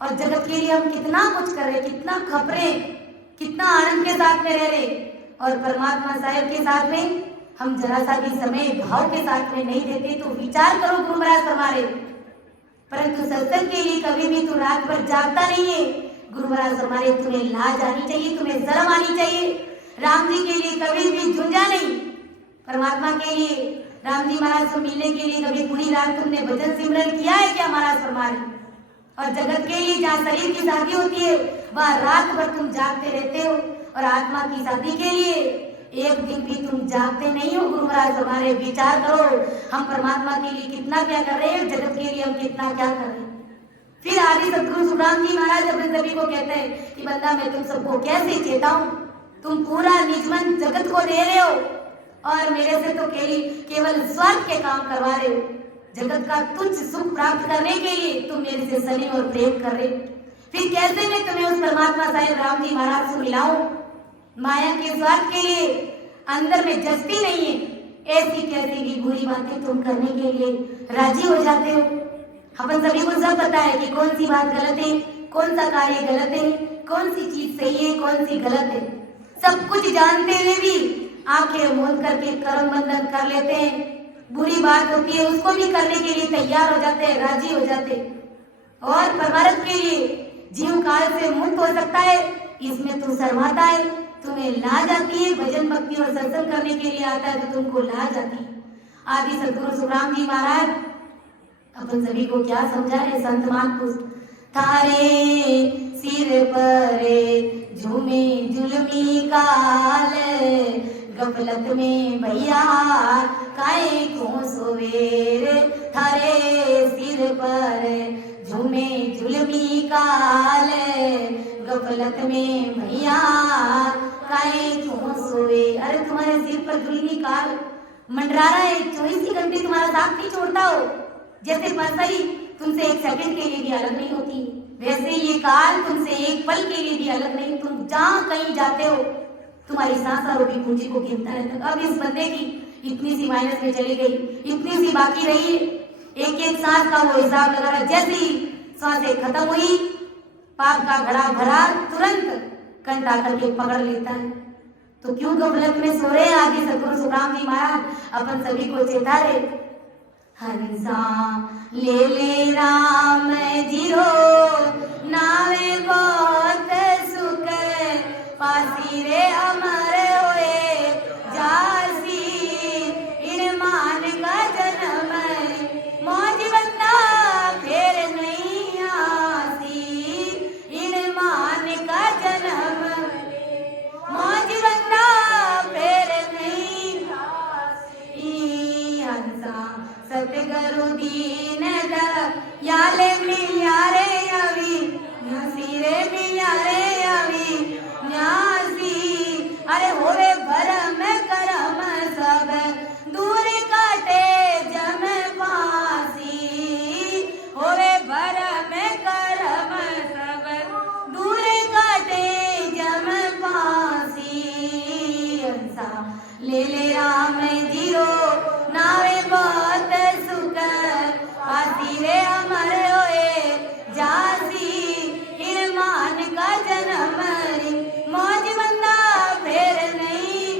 और जगत के लिए हम कितना कुछ कर रहे, कितना खप रहे, कितना आनंद के साथ में रह रहे, और परमात्मा साहेब के साथ में हम जरा सा भी समय भाव के साथ में नहीं देते। तो विचार करो गुरु महाराज फरमा रहे, परंतु सत्संग के लिए कभी भी तू रात भर जागता नहीं है। गुरु महाराज हमारे तुम्हें लाज आनी चाहिए, तुम्हें शर्म आनी चाहिए। राम जी के लिए कभी भी झुंझा नहीं, परमात्मा के लिए राम जी महाराज से मिलने के लिए कभी पूरी रात तुमने भजन सिमरन किया है क्या महाराज फरमा रहे। और जगत के लिए जहाँ शरीर की शादी होती है वह रात भर तुम जागते रहते हो, और आत्मा की शादी के लिए एक दिन भी तुम जागते नहीं हो। गुरु महाराज हमारे विचार करो, हम परमात्मा के लिए कितना क्या कर रहे हैं, जगत के लिए हम कितना क्या कर रहे हैं। फिर आदि सतगुरु सुखराम जी महाराज अपने सभी को कहते हैं कि बंदा मैं तुम सबको कैसे चेताऊं, तुम पूरा निजमन जगत को दे रहे हो और मेरे से तो केवल स्वार्थ के काम करवा रहे हो। जगत का तुच्छ सुख प्राप्त करने के लिए तुम मेरे से स्नेह और प्रेम कर रहे हो। फिर कैसे मैं तुम्हें उस परमात्मा साहेब राम जी महाराज से मिलाऊं। माया के स्वार्थ के लिए अंदर में जस्ती नहीं है, ऐसी कैसी भी बुरी बातें तुम करने के लिए राजी हो जाते हो। अपन सभी को सब पता है कि कौन सी बात गलत है, कौन सा कार्य गलत है, कौन सी चीज सही है, कौन सी गलत है। सब कुछ जानते हुए भी आंखें मूंद करके कर्म बंधन कर लेते हैं। बुरी बात होती है उसको भी करने के लिए तैयार हो जाते हैं, राजी हो जाते हैं। और परमार्थ के लिए जीव काल से मुक्त हो सकता है, इसमें तू शर्माता है, तुम्हें लाज आती है। भजन भक्ति और सत्संग करने के लिए आता है तो तुमको लाज आती है। आदि सतगुरु सुखराम जी महाराज अपन सभी को क्या समझा रहे, संत महापुरुष। थारे सिर पर झूमे जुल्मी काल, गफलत में भैया काहे को सोवेर। थारे सिर पर झूमे जुल्मी काल, गफलत में भैया काहे को सोवे। अरे तुम्हारे सिर पर जुल्मी काल मंडरा रहा है, 24 घंटे तुम्हारा साथ नहीं छोड़ता हो। जैसे परछाई तुमसे एक सेकंड के लिए भी अलग नहीं होती, वैसे ये काल तुमसे एक पल के लिए भी अलग नहीं। तुम जहाँ कहीं जाते हो तुम्हारी सांस और भी पूंजी को गिनता रहता है। अब इस बंदे की इतनी सी माइनस में चली गई, इतनी सी बाकी रही, एक एक सांस का वो हिसाब लगा रहा। जैसे ही सांसें खत्म हुई, पाप का घड़ा भरा, तुरंत कंठ आकर के पकड़ लेता है। तो क्यों गफलत में सो रहे आदि सतगुरु सुखराम जी महाराज अपन सभी को चेता रहे। हंसा ले ले राम जीरो नावे बहुत सुख, फांसी रे अमर होए जासी। इन मान का जन्म मौज बंदा फिर नहीं आसी। इन मान का जन्म मौज सतगुरु दीन याले मिल्यारे अवी न्यासीरे मिल्यारे अवी न्यासी अरे होवे भरम करम सब दूर काटे जम पासी होवे भरम करम सब दूर काटे जम पासी हंसा ले राम जीरो नावे बहुत सुख आती रे अमर होए जासी इरमान का जन्म मौज बंदा फिर नहीं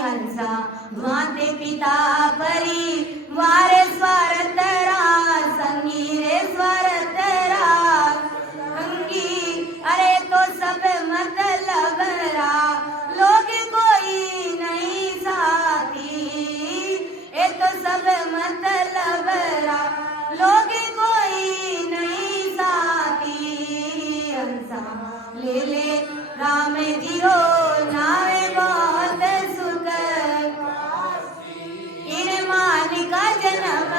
हंसा भाते पिता परी वारे स्वरतरा संगी रे स्वरतरा संगी अरे तो सब मतलब रा लोग कोई नहीं साथी ये तो सब मतलब रा लोग कोई नहीं साथी हंसा ले राम जीरो नावे बहुत सुख इरमान का जन्म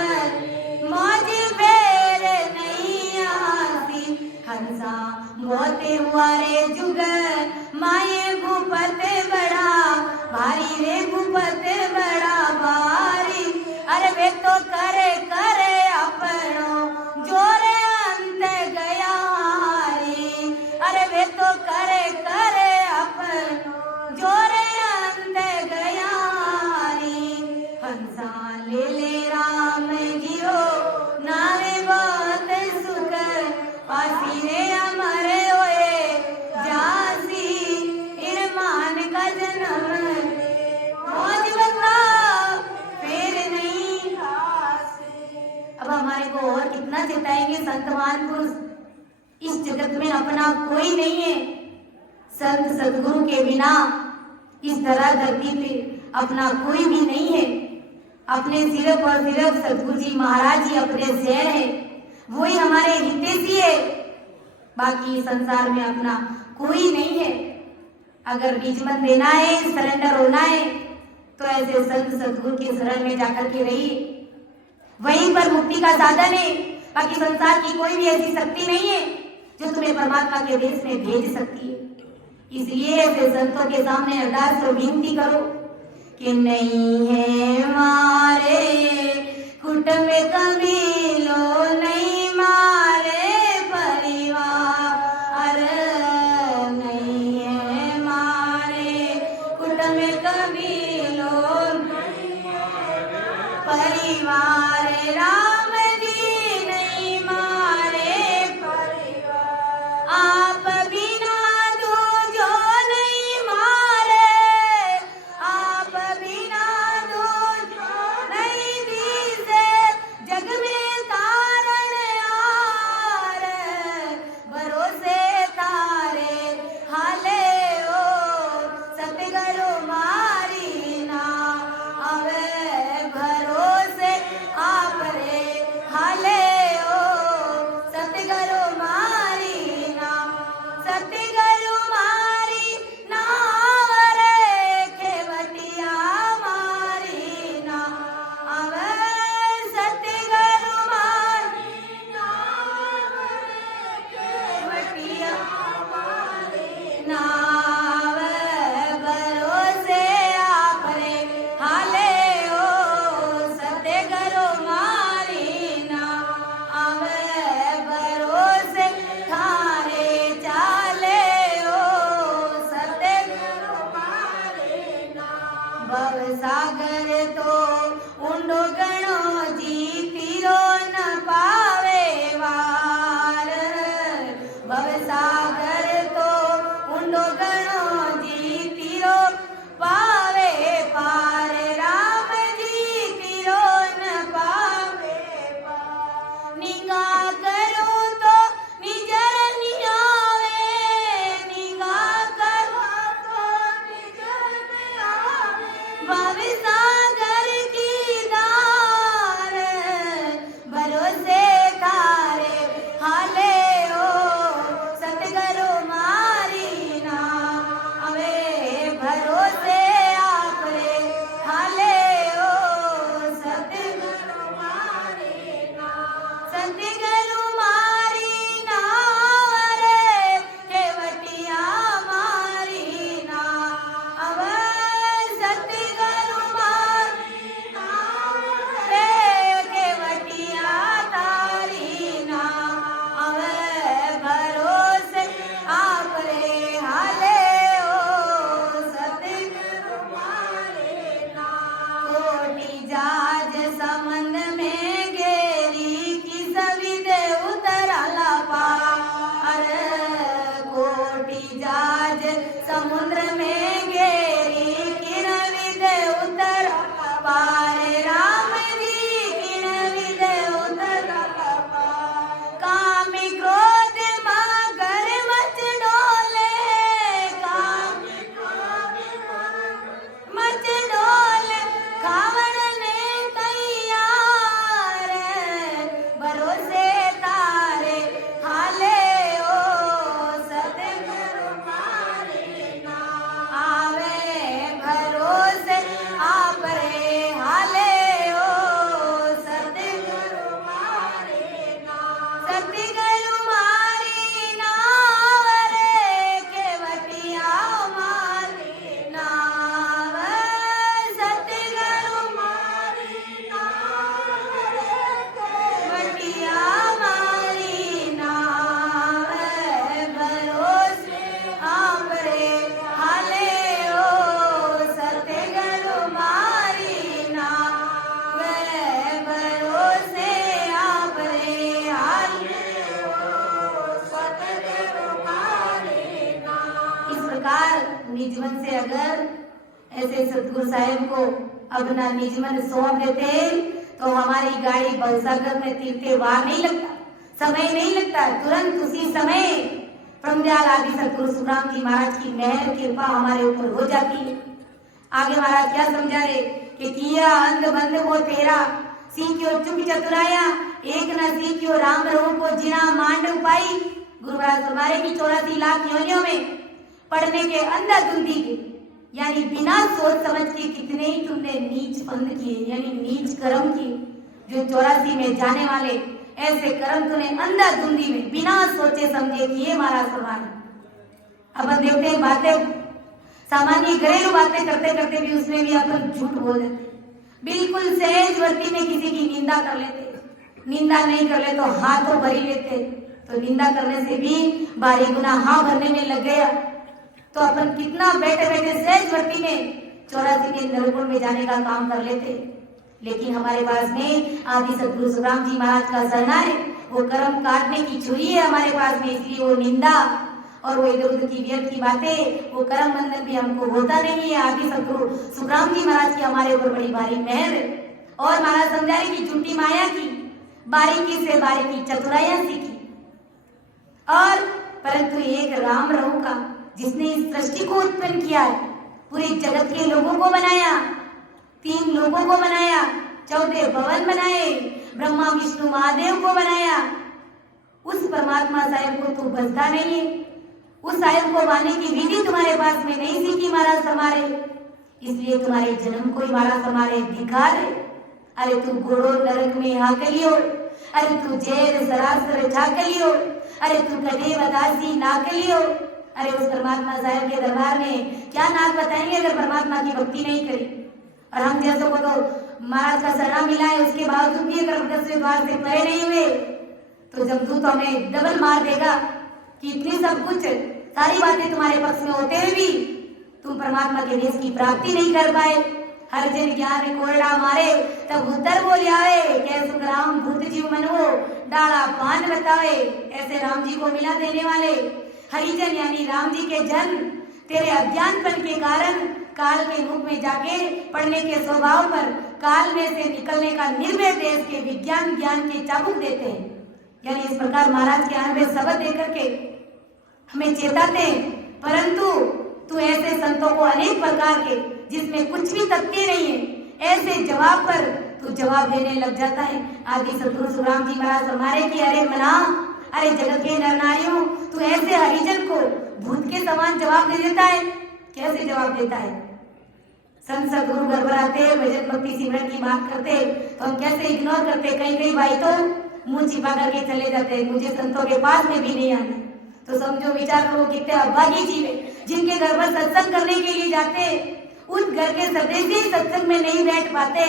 मौज फेर नहीं आती हंसा मोते हुआ रे जुगर माये भूपत बड़ा भारी रे भूपत बड़ा भारी अरे वे तो करे करे अपनो जोरे अंत गया हारी अरे वे तो करे करे अपनो जोरे अंत गया हारी हंसा ले राम जियो नारे बहुत सुख पासी रे अमर होए जासी इरमान का जन्म मौज बंदा फिर नहीं अब हमारे को और कितना चिताएंगे संतवान पुरुष इस जगत में अपना कोई नहीं है संत सदगुरु के बिना इस धरा धरती पे अपना कोई भी नहीं है अपने सिर्फ और सिर्फ सदगुरु जी महाराज जी अपने शहर है वही हमारे हितेशी है बाकी संसार में अपना कोई नहीं है अगर बीजमत देना है सरेंडर होना है तो ऐसे संत सदगुरु के शरण में जाकर के रहिए वहीं पर मुक्ति का साधन है बाकी संसार की कोई भी ऐसी शक्ति नहीं है जो तुम्हें परमात्मा के देश में भेज सकती है इसलिए ऐसे संतों के सामने अरदास और विनती करो कि नहीं है मारे कुटुंब कबीलो नहीं मारे परिवार नहीं है मारे कुटुंब कबीलो परिवार राम जी नहीं मारे परिवार आप बिना दूजो नहीं मारे आप बिना दूजो नहीं दीसे जग में कारण यार भरोसे तारे हाले ओ सतगुरु मारी ना अवे भरोसे आप रे अगर ऐसे सतगुरु साहेब को अपना निज मन सौंप देते तो हमारी गाड़ी बलसागर में तीरते वार नहीं लगता, समय नहीं लगता, तुरंत उसी समय ब्रह्मदयाल आदि सतगुरु सुखराम जी महाराज की मेहर कृपा हमारे ऊपर हो जाती है। आगे महाराज क्या समझा रहे कि किया अंध बंध वो तेरा, सीखियो चुप चतुराया, एक न सीखियो राम रहो को जिना मांड पाई। गुरु महाराज फरमाए कि 84 लाख योनियों में पढ़ने के अंधाधुंधी के, यानी बिना सोच समझ के कितने ही तुमने नीच पंथ किए, यानी नीच कर्म किए, जो 84 में जाने वाले ऐसे कर्म तूने अंधाधुंधी में बिना सोचे समझे किए महाराज फरमाए। अब हम देखते हैं बातें सामान्य घरेलू बातें करते करते भी उसमें भी अपन झूठ बोल देते, बिल्कुल सहज वर्ती में किसी की निंदा कर लेते, निंदा नहीं कर ले तो हाथों भरी लेते, तो निंदा करने से भी भारी गुना हाँ भरने में लग गया। तो अपन कितना बैठे बैठे सहज वर्ती में 84 के नरकुंड में जाने का काम कर लेते। लेकिन हमारे पास में आदि सतगुरु सुखराम जी महाराज का सरना है, वो कर्म काटने की छुरी है हमारे पास में, इसलिए वो निंदा और वो इधर उधर की व्यर्थ की बातें, वो कर्म बंधन भी हमको होता नहीं है। आदि सतगुरु सुखराम जी महाराज की हमारे ऊपर बड़ी भारी मेहर है। और महाराज समझाए कि झूठी माया की बारीकी से बारीकी चतुराइयां सीखी, और परंतु एक राम रहु का जिसने इस सृष्टि को उत्पन्न किया है, पूरे जगत के लोगों को बनाया, 3 लोगों को बनाया, 14 भवन बनाए, ब्रह्मा विष्णु महादेव को बनाया, उस परमात्मा साहेब को तू बसता नहीं है। उस साहेब को पाने की विधि तुम्हारे पास में नहीं सीखी महाराज हमारे, इसलिए तुम्हारे जन्म को ही महाराज हमारे दिखा रहे। अरे तू घोड़ो नरक में हाकलियो, अरे तू जेर सरासर झाकलियो, अरे तू कदे बतासी नाकलियो। अरे उस परमात्मा साहेब के दरबार में क्या नाक बताएंगे अगर परमात्मा की भक्ति नहीं करी। और हम जैसों को तो महाराज का शरण मिला है, उसके बावजूद भी अगर 10वें द्वार से परे नहीं हुए तो जमदूत हमें डबल मार देगा कि इतनी सब कुछ सारी बातें तुम्हारे पक्ष में होते हुए भी तुम परमात्मा के देश की प्राप्ति नहीं कर पाए। हर जन ज्ञान कोरडा मारे तब उत्तर बोल आवे, कैसे सुखराम भूत जीव मनो डाला पान बतावे। ऐसे राम जी को मिला देने वाले हरिजन यानी राम जी के जन्म तेरे अज्ञानपन के कारण काल के मुख में जाके पढ़ने के स्वभाव पर काल में से निकलने का निर्भय देश के विज्ञान ज्ञान के चाबुक देते हैं। यानी इस प्रकार महाराज के आने में शब्द देकर के हमें चेताते हैं, परंतु तू ऐसे संतों को अनेक प्रकार के जिसमें कुछ भी तथ्य नहीं है, ऐसे जवाब पर तू जवाब देने लग जाता है। आदि सतगुरु सुखराम जी महाराज हमारे की अरे मना, अरे जगत के नर नारियों, तू ऐसे हरिजन को भूत के समान जवाब दे देता है। कैसे जवाब देता है? संत सतगुरु घबराते भजन भक्ति सिमरन की बात करते तो हम कैसे इग्नोर करते, कहीं कहीं भाई तो मुंह छिपा करके चले जाते, मुझे संतों के पास में भी नहीं आना। तो समझो विचार करो कितने अभागी जीव है जिनके घर पर सत्संग करने के लिए जाते, उस घर के सदस्य सत्संग में नहीं बैठ पाते,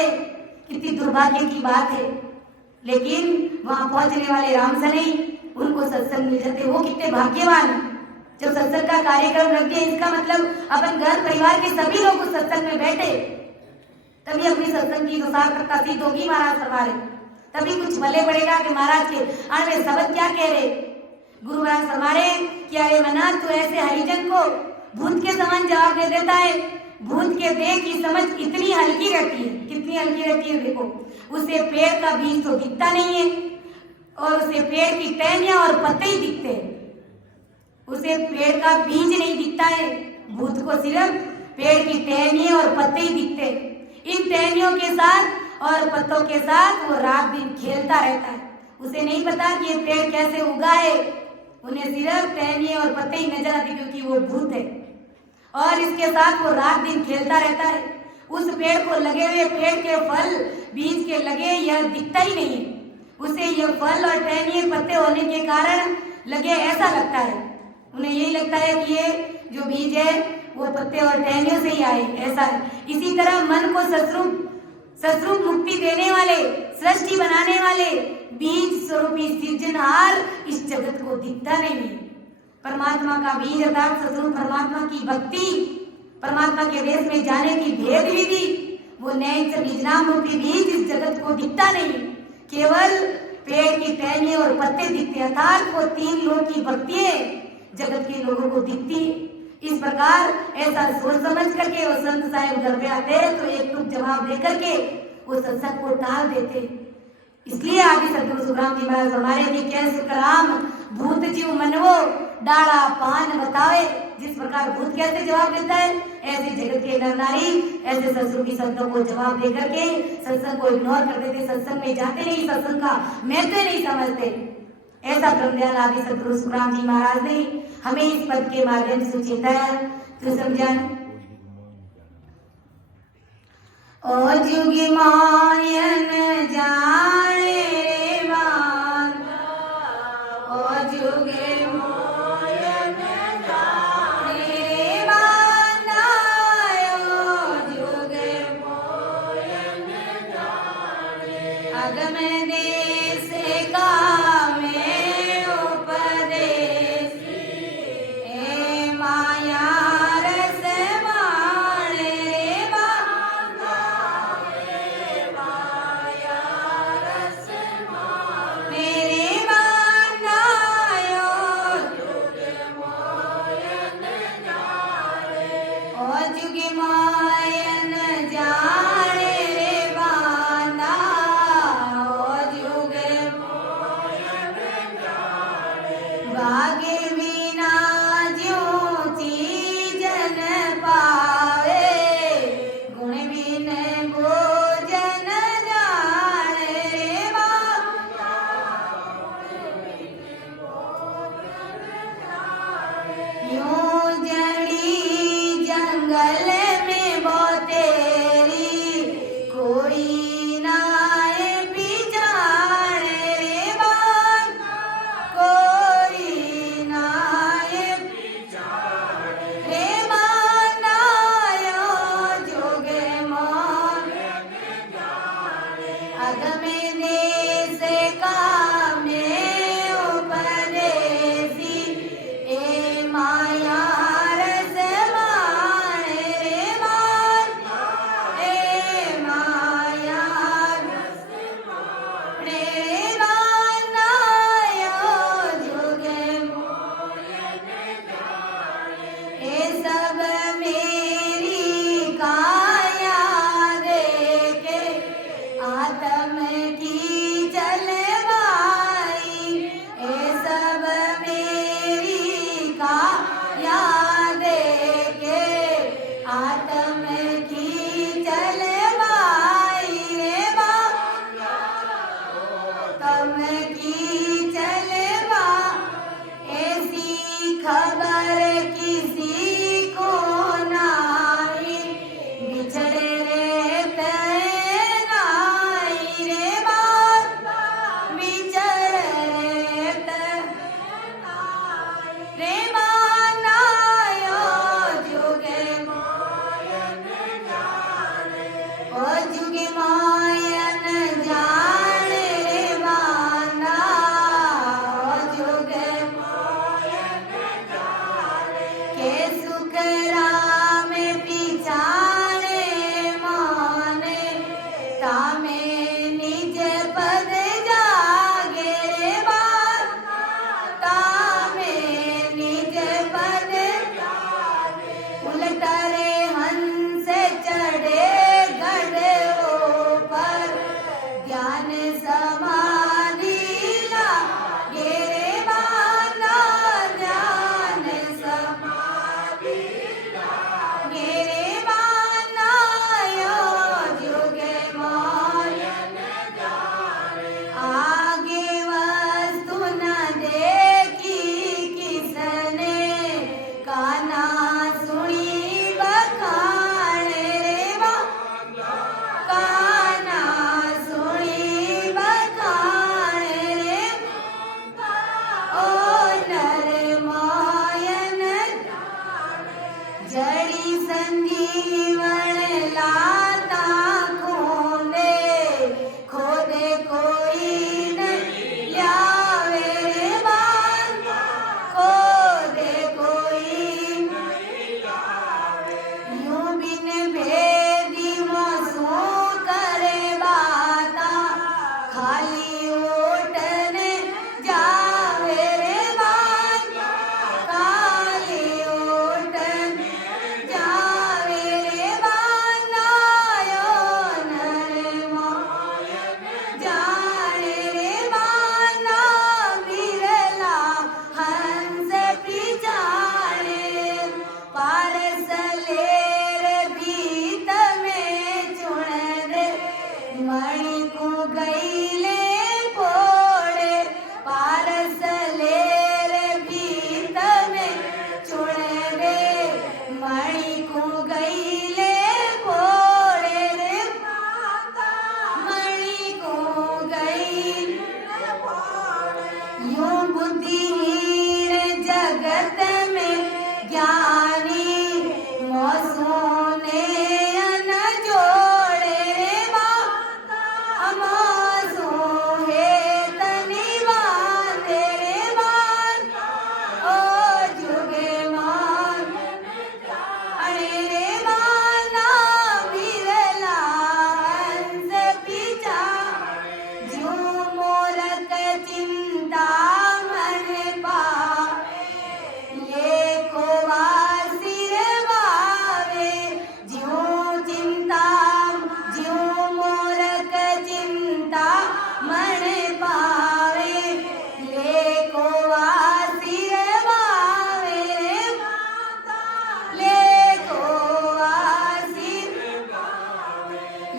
कितनी दुर्भाग्य की बात है। लेकिन वहां पहुंचने वाले राम सनई उनको सत्संग मिल जाते, वो कितने भाग्यवान है। जब सत्संग का कार्यक्रम रख दिया, इसका मतलब अपन घर परिवार के सभी लोग उस सत्संग में बैठे, तभी अपनी सत्संग की तो सार्थकता सिद्ध होगी महाराज हमारे, तभी कुछ भले पड़ेगा कि महाराज के आने में शब्द क्या कह रहे गुरु महाराज हमारे कि अरे मना तू ऐसे हरिजन को भूत के समान जवाब दे देता है। भूत के देह की समझ इतनी हल्की रहती है, कितनी हल्की रहती है देखो, उसे पेड़ का बीज तो दिखता नहीं है और उसे पेड़ की टहनियां और पत्ते ही दिखते हैं, उसे पेड़ का बीज नहीं दिखता है। भूत को सिर्फ पेड़ की टहनियां और पत्ते ही दिखते हैं। इन टहनियों के साथ और पत्तों के साथ वो रात दिन खेलता रहता है, उसे नहीं पता कि ये पेड़ कैसे उगा है, उन्हें सिर्फ टहनियां और पत्ते ही नजर आते क्योंकि वो भूत है। और इसके साथ वो रात दिन खेलता रहता है। उस पेड़ को लगे हुए पेड़ के फल बीज के लगे यह दिखता ही नहीं है, उसे यह फल और टहनियां पत्ते होने के कारण लगे ऐसा लगता है, उन्हें यही लगता है कि ये जो बीज है वो पत्ते और टहनियों से ही आए, ऐसा है। इसी तरह मन को ससरूप मुक्ति देने वाले, सृष्टि बनाने वाले बीज स्वरूपी सृजनहार इस जगत को दिखता नहीं है। परमात्मा का बीज अर्थात ससरूप परमात्मा की भक्ति, परमात्मा के देश में जाने की भेद विधि, वो नैन निजनाम रूपी बीज इस जगत को दिखता नहीं, केवल पेड़ की टहनियां और पत्ते दिखते, अर्थात वो 3 लोग की भक्ति जगत के लोगों को दिखती है। इस प्रकार ऐसा सोच समझ करके वो संत साहिब घर पे आते तो एक टुक जवाब दे करके वो सत्संग को टाल देते। इसलिए आदि सतगुरु सुखराम जी महाराज हमारे कि क्या सुखराम भूत जीव मनवो डाला पान बतावे। जिस प्रकार भूत कैसे जवाब देता है ऐसे जगत के नर नारी ऐसे सत्संग की संतों को जवाब दे करके सत्संग को इग्नोर कर देते, सत्संग में जाते नहीं, सत्संग का महत्व नहीं समझते। ऐसा ब्रह्मदयाल आदि सतगुरु सुखराम जी महाराज ने हमें इस पद के माध्यम से चेताया। तो समझान ओ जुगी मायन जाने रे मान, ओ जुगे मायन जाने रे मान, ओ जुगे मायन जाने अगम देश का में उपदेश ए माया रस माणे रे माया रस मेरे मानायो जुगे मोयन जाने ओ जुगे मोयन जाने रे माना ओ जुगे मोयन जाने भागे बिना ज्यों चीजन पावे गुण बिन भोजन जाने रे माया यूं जड़ी जंगल में वो तेरी कोई नाए बिचारे रे मान, कोई नाए रे मानायो जोगे मोन अगमे देश का में उपदेशी ए माया रस माणे रे मान, ए माया रस रे मानायो जोगे मोयन जाने ए सब मेरी काया देखे आत्म की को गईले पोड़े पारस लेर भीत में चुड़े रे मणि को गईले पोड़े रे मणि को गई यूं बुद्धिहीन जगत में ज्ञानी मोसों ने न जोड़े रे मोसों है तनिवान तेरे मान ओ जुगे मान अरे रे माना बिरला हंस पिचा जो मोरक चिंता मन पा ये कोवा सिर वावे ज्यों चिंता ज्यों मोरक चिंता मन पावे ले कोवा सिर वावे ले कोवा सिर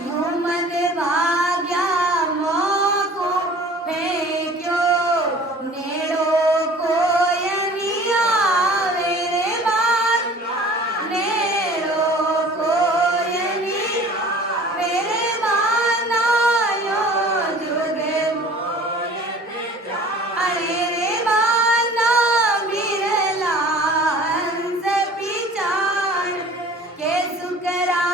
यूं मद भाग्या मोको फेंक्यो नेड़ो कोई नहीं आवे रे बार नेड़ो कोई नहीं मेरे मानायो जुगे अरे रे माना बिरला हंस पिचान के सुकरा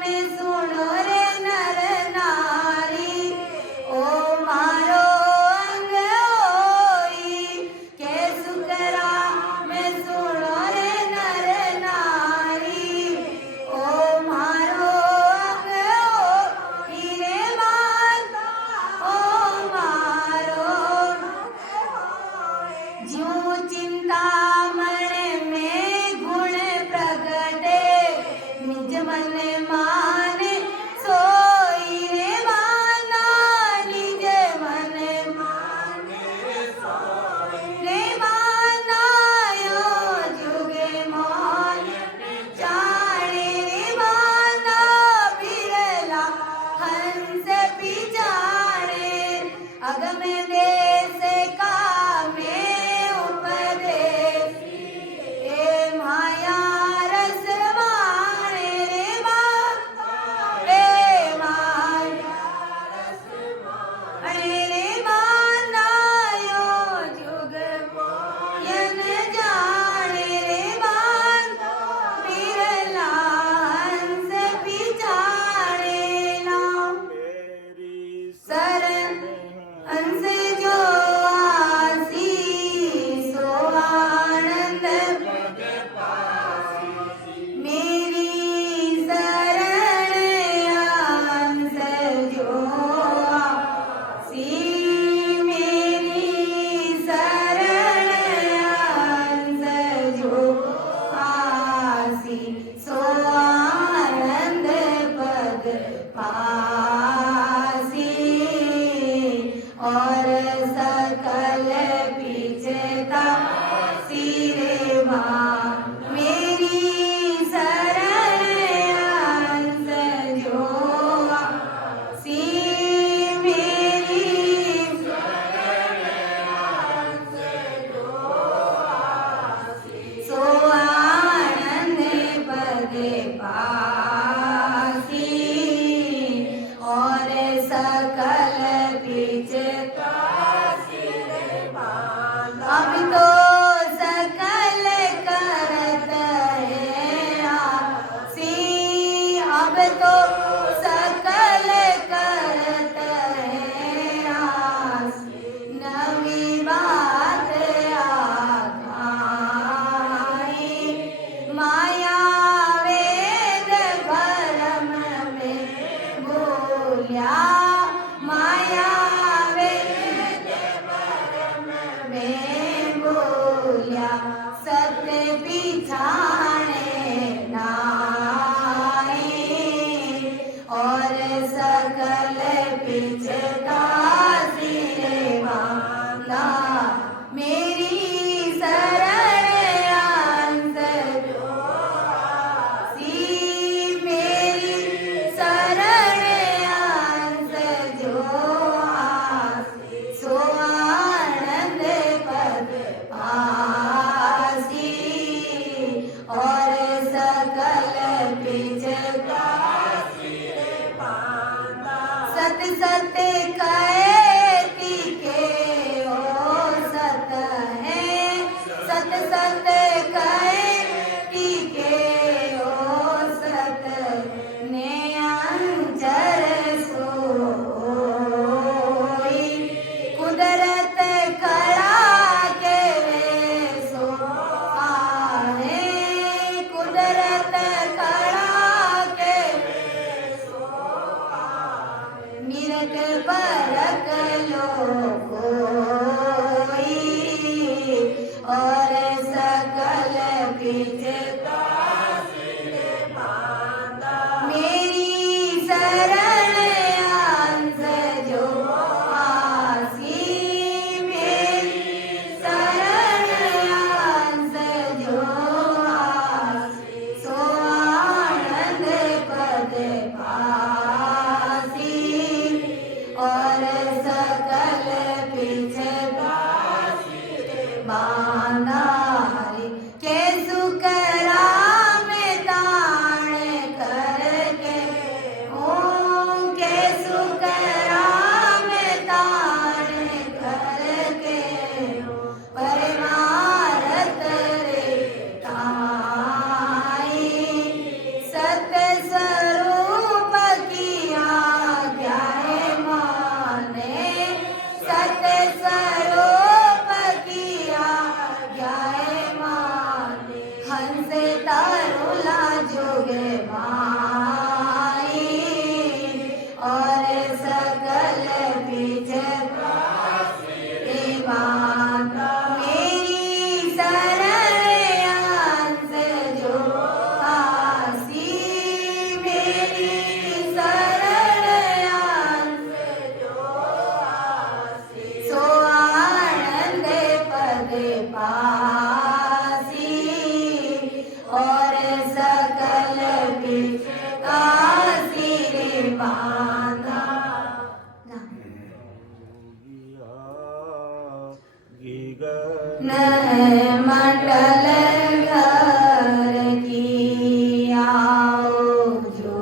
में सुनो रे नर नारी ओ मारो अंग होई के सुकरा में सुनो रे नर नारी ओ मारो अंग होई रे मान ओ मारो ज्यों चिंता मन में गुण प्रगटे निज मन माने सोई रे माना निज मन माने रे माना यो जुगे मान जाने रे माना बिरला हंस पिचारे अगम देश का में उपदेश ए माया रस माने रे माया अरे रे माना यो जुग यन जाने रे मान बिरला हंस पिचारे नाम शरण हंस जो आसी सो आनंद मेरी शरण हंस जो आसी मेरी शरण हंस जो आसी सो आनंद पद पासी और सकल पिछता सिरे मां मेरी शरण हंस जो आसी मेरी सो आनंद पद पासी और सकल पिछता अब तो सकल करत है आसी अब तो सकल करत है आसी नवी बात आखाई माया वेद भरम में बोलिया माया वेद परख लो कोई, और सकल पिछता मेरी शरण अंश जो आसी, मेरी शरण अंश जो आसी, सो आनंद पद पासी, और सकल पिछता बांधा रे। के सुख राम ताण करके, ओम के सुख राम ताण करके, परमारथ रे ताई, सत्य स्वरूप की आज्ञाएं माने, सत्य स्वरूप की आज्ञाएं माने, हंस तारुला जोगे माई, और सकल पिछता बांधा मेरी शरण अंश जो आसी, मेरी शरण अंश जो आसी, सो आनंद पद पासी, और सकल पिछता सिर बांधा। न मंडल घर की आओ जो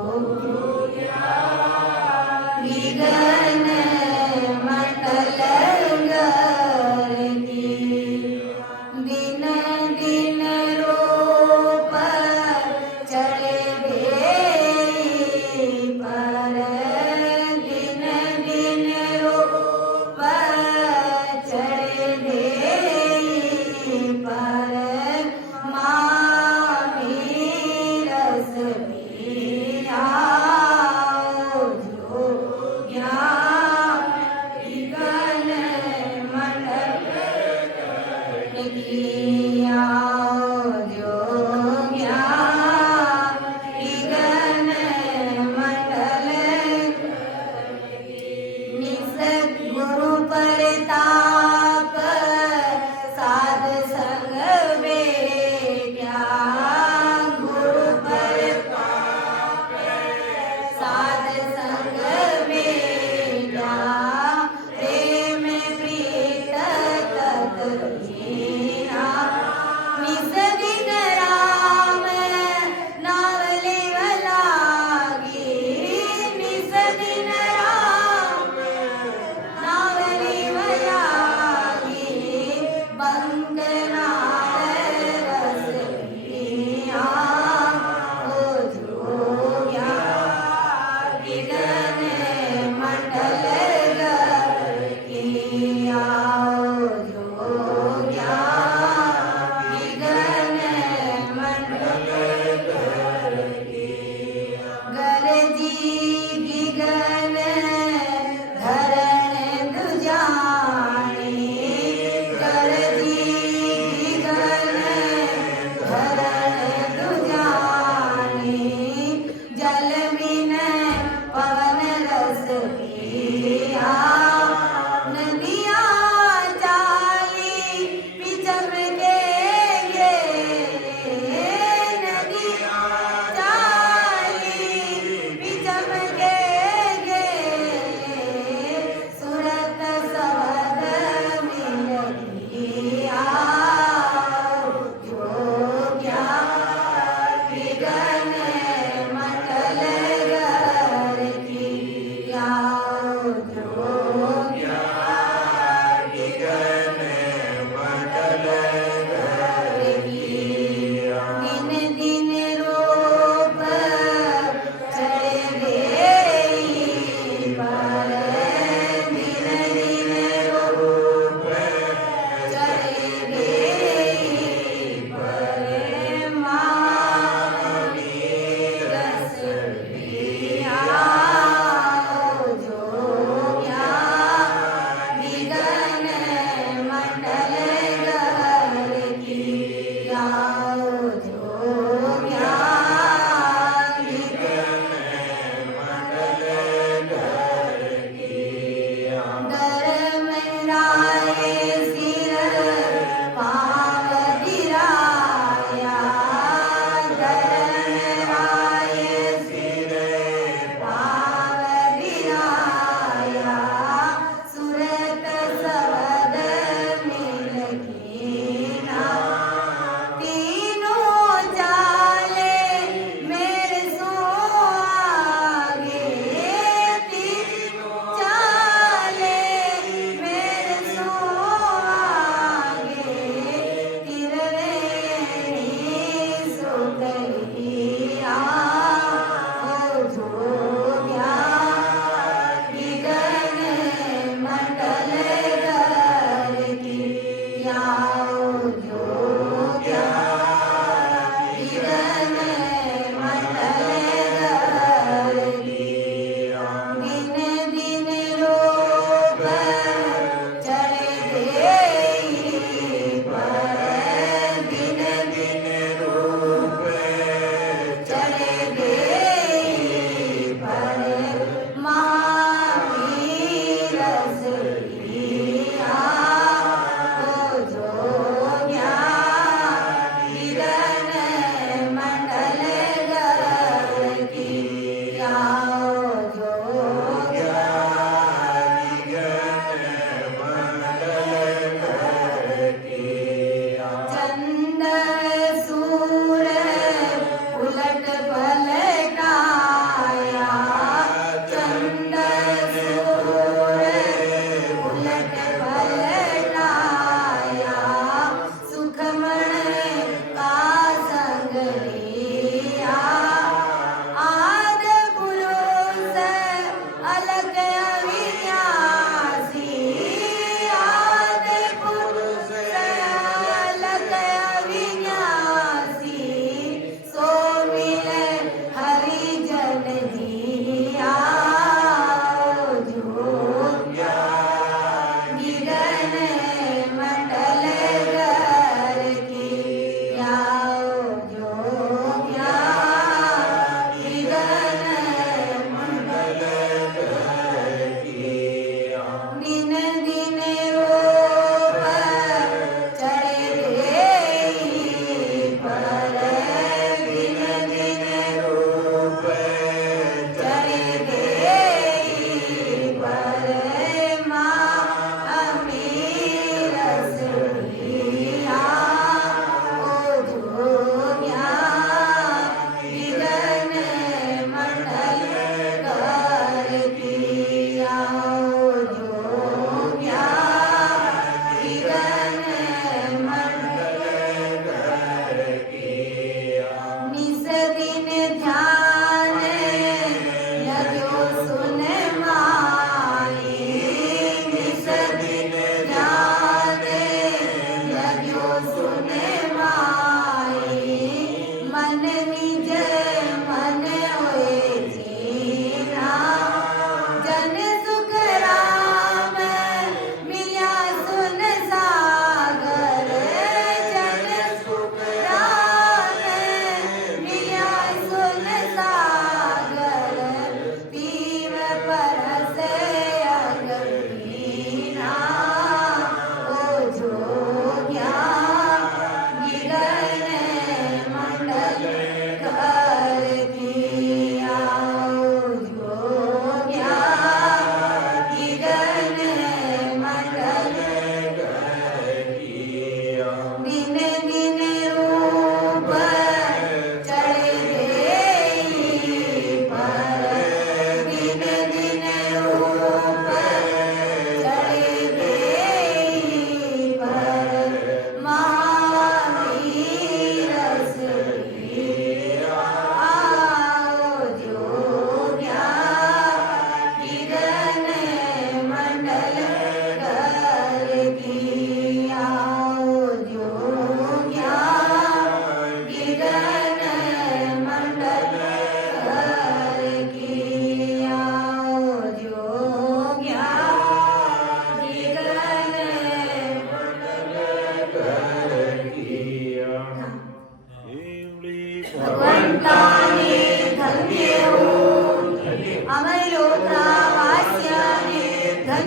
विघन, मंडल घर की दिन दिन रूप चढ़े पर, दिन दिन रूप चढ़े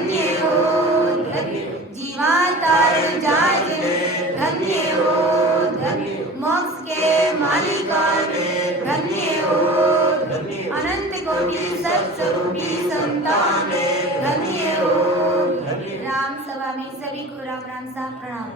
धन्य हो धन्य जीवातार जाज धन्य हो धन्य मोक्ष के मालिका धन्य हो अनंत कोटि सत्स्वरूपी संतान धन्य हो। राम सभा में सभी को राम राम सा प्रणाम।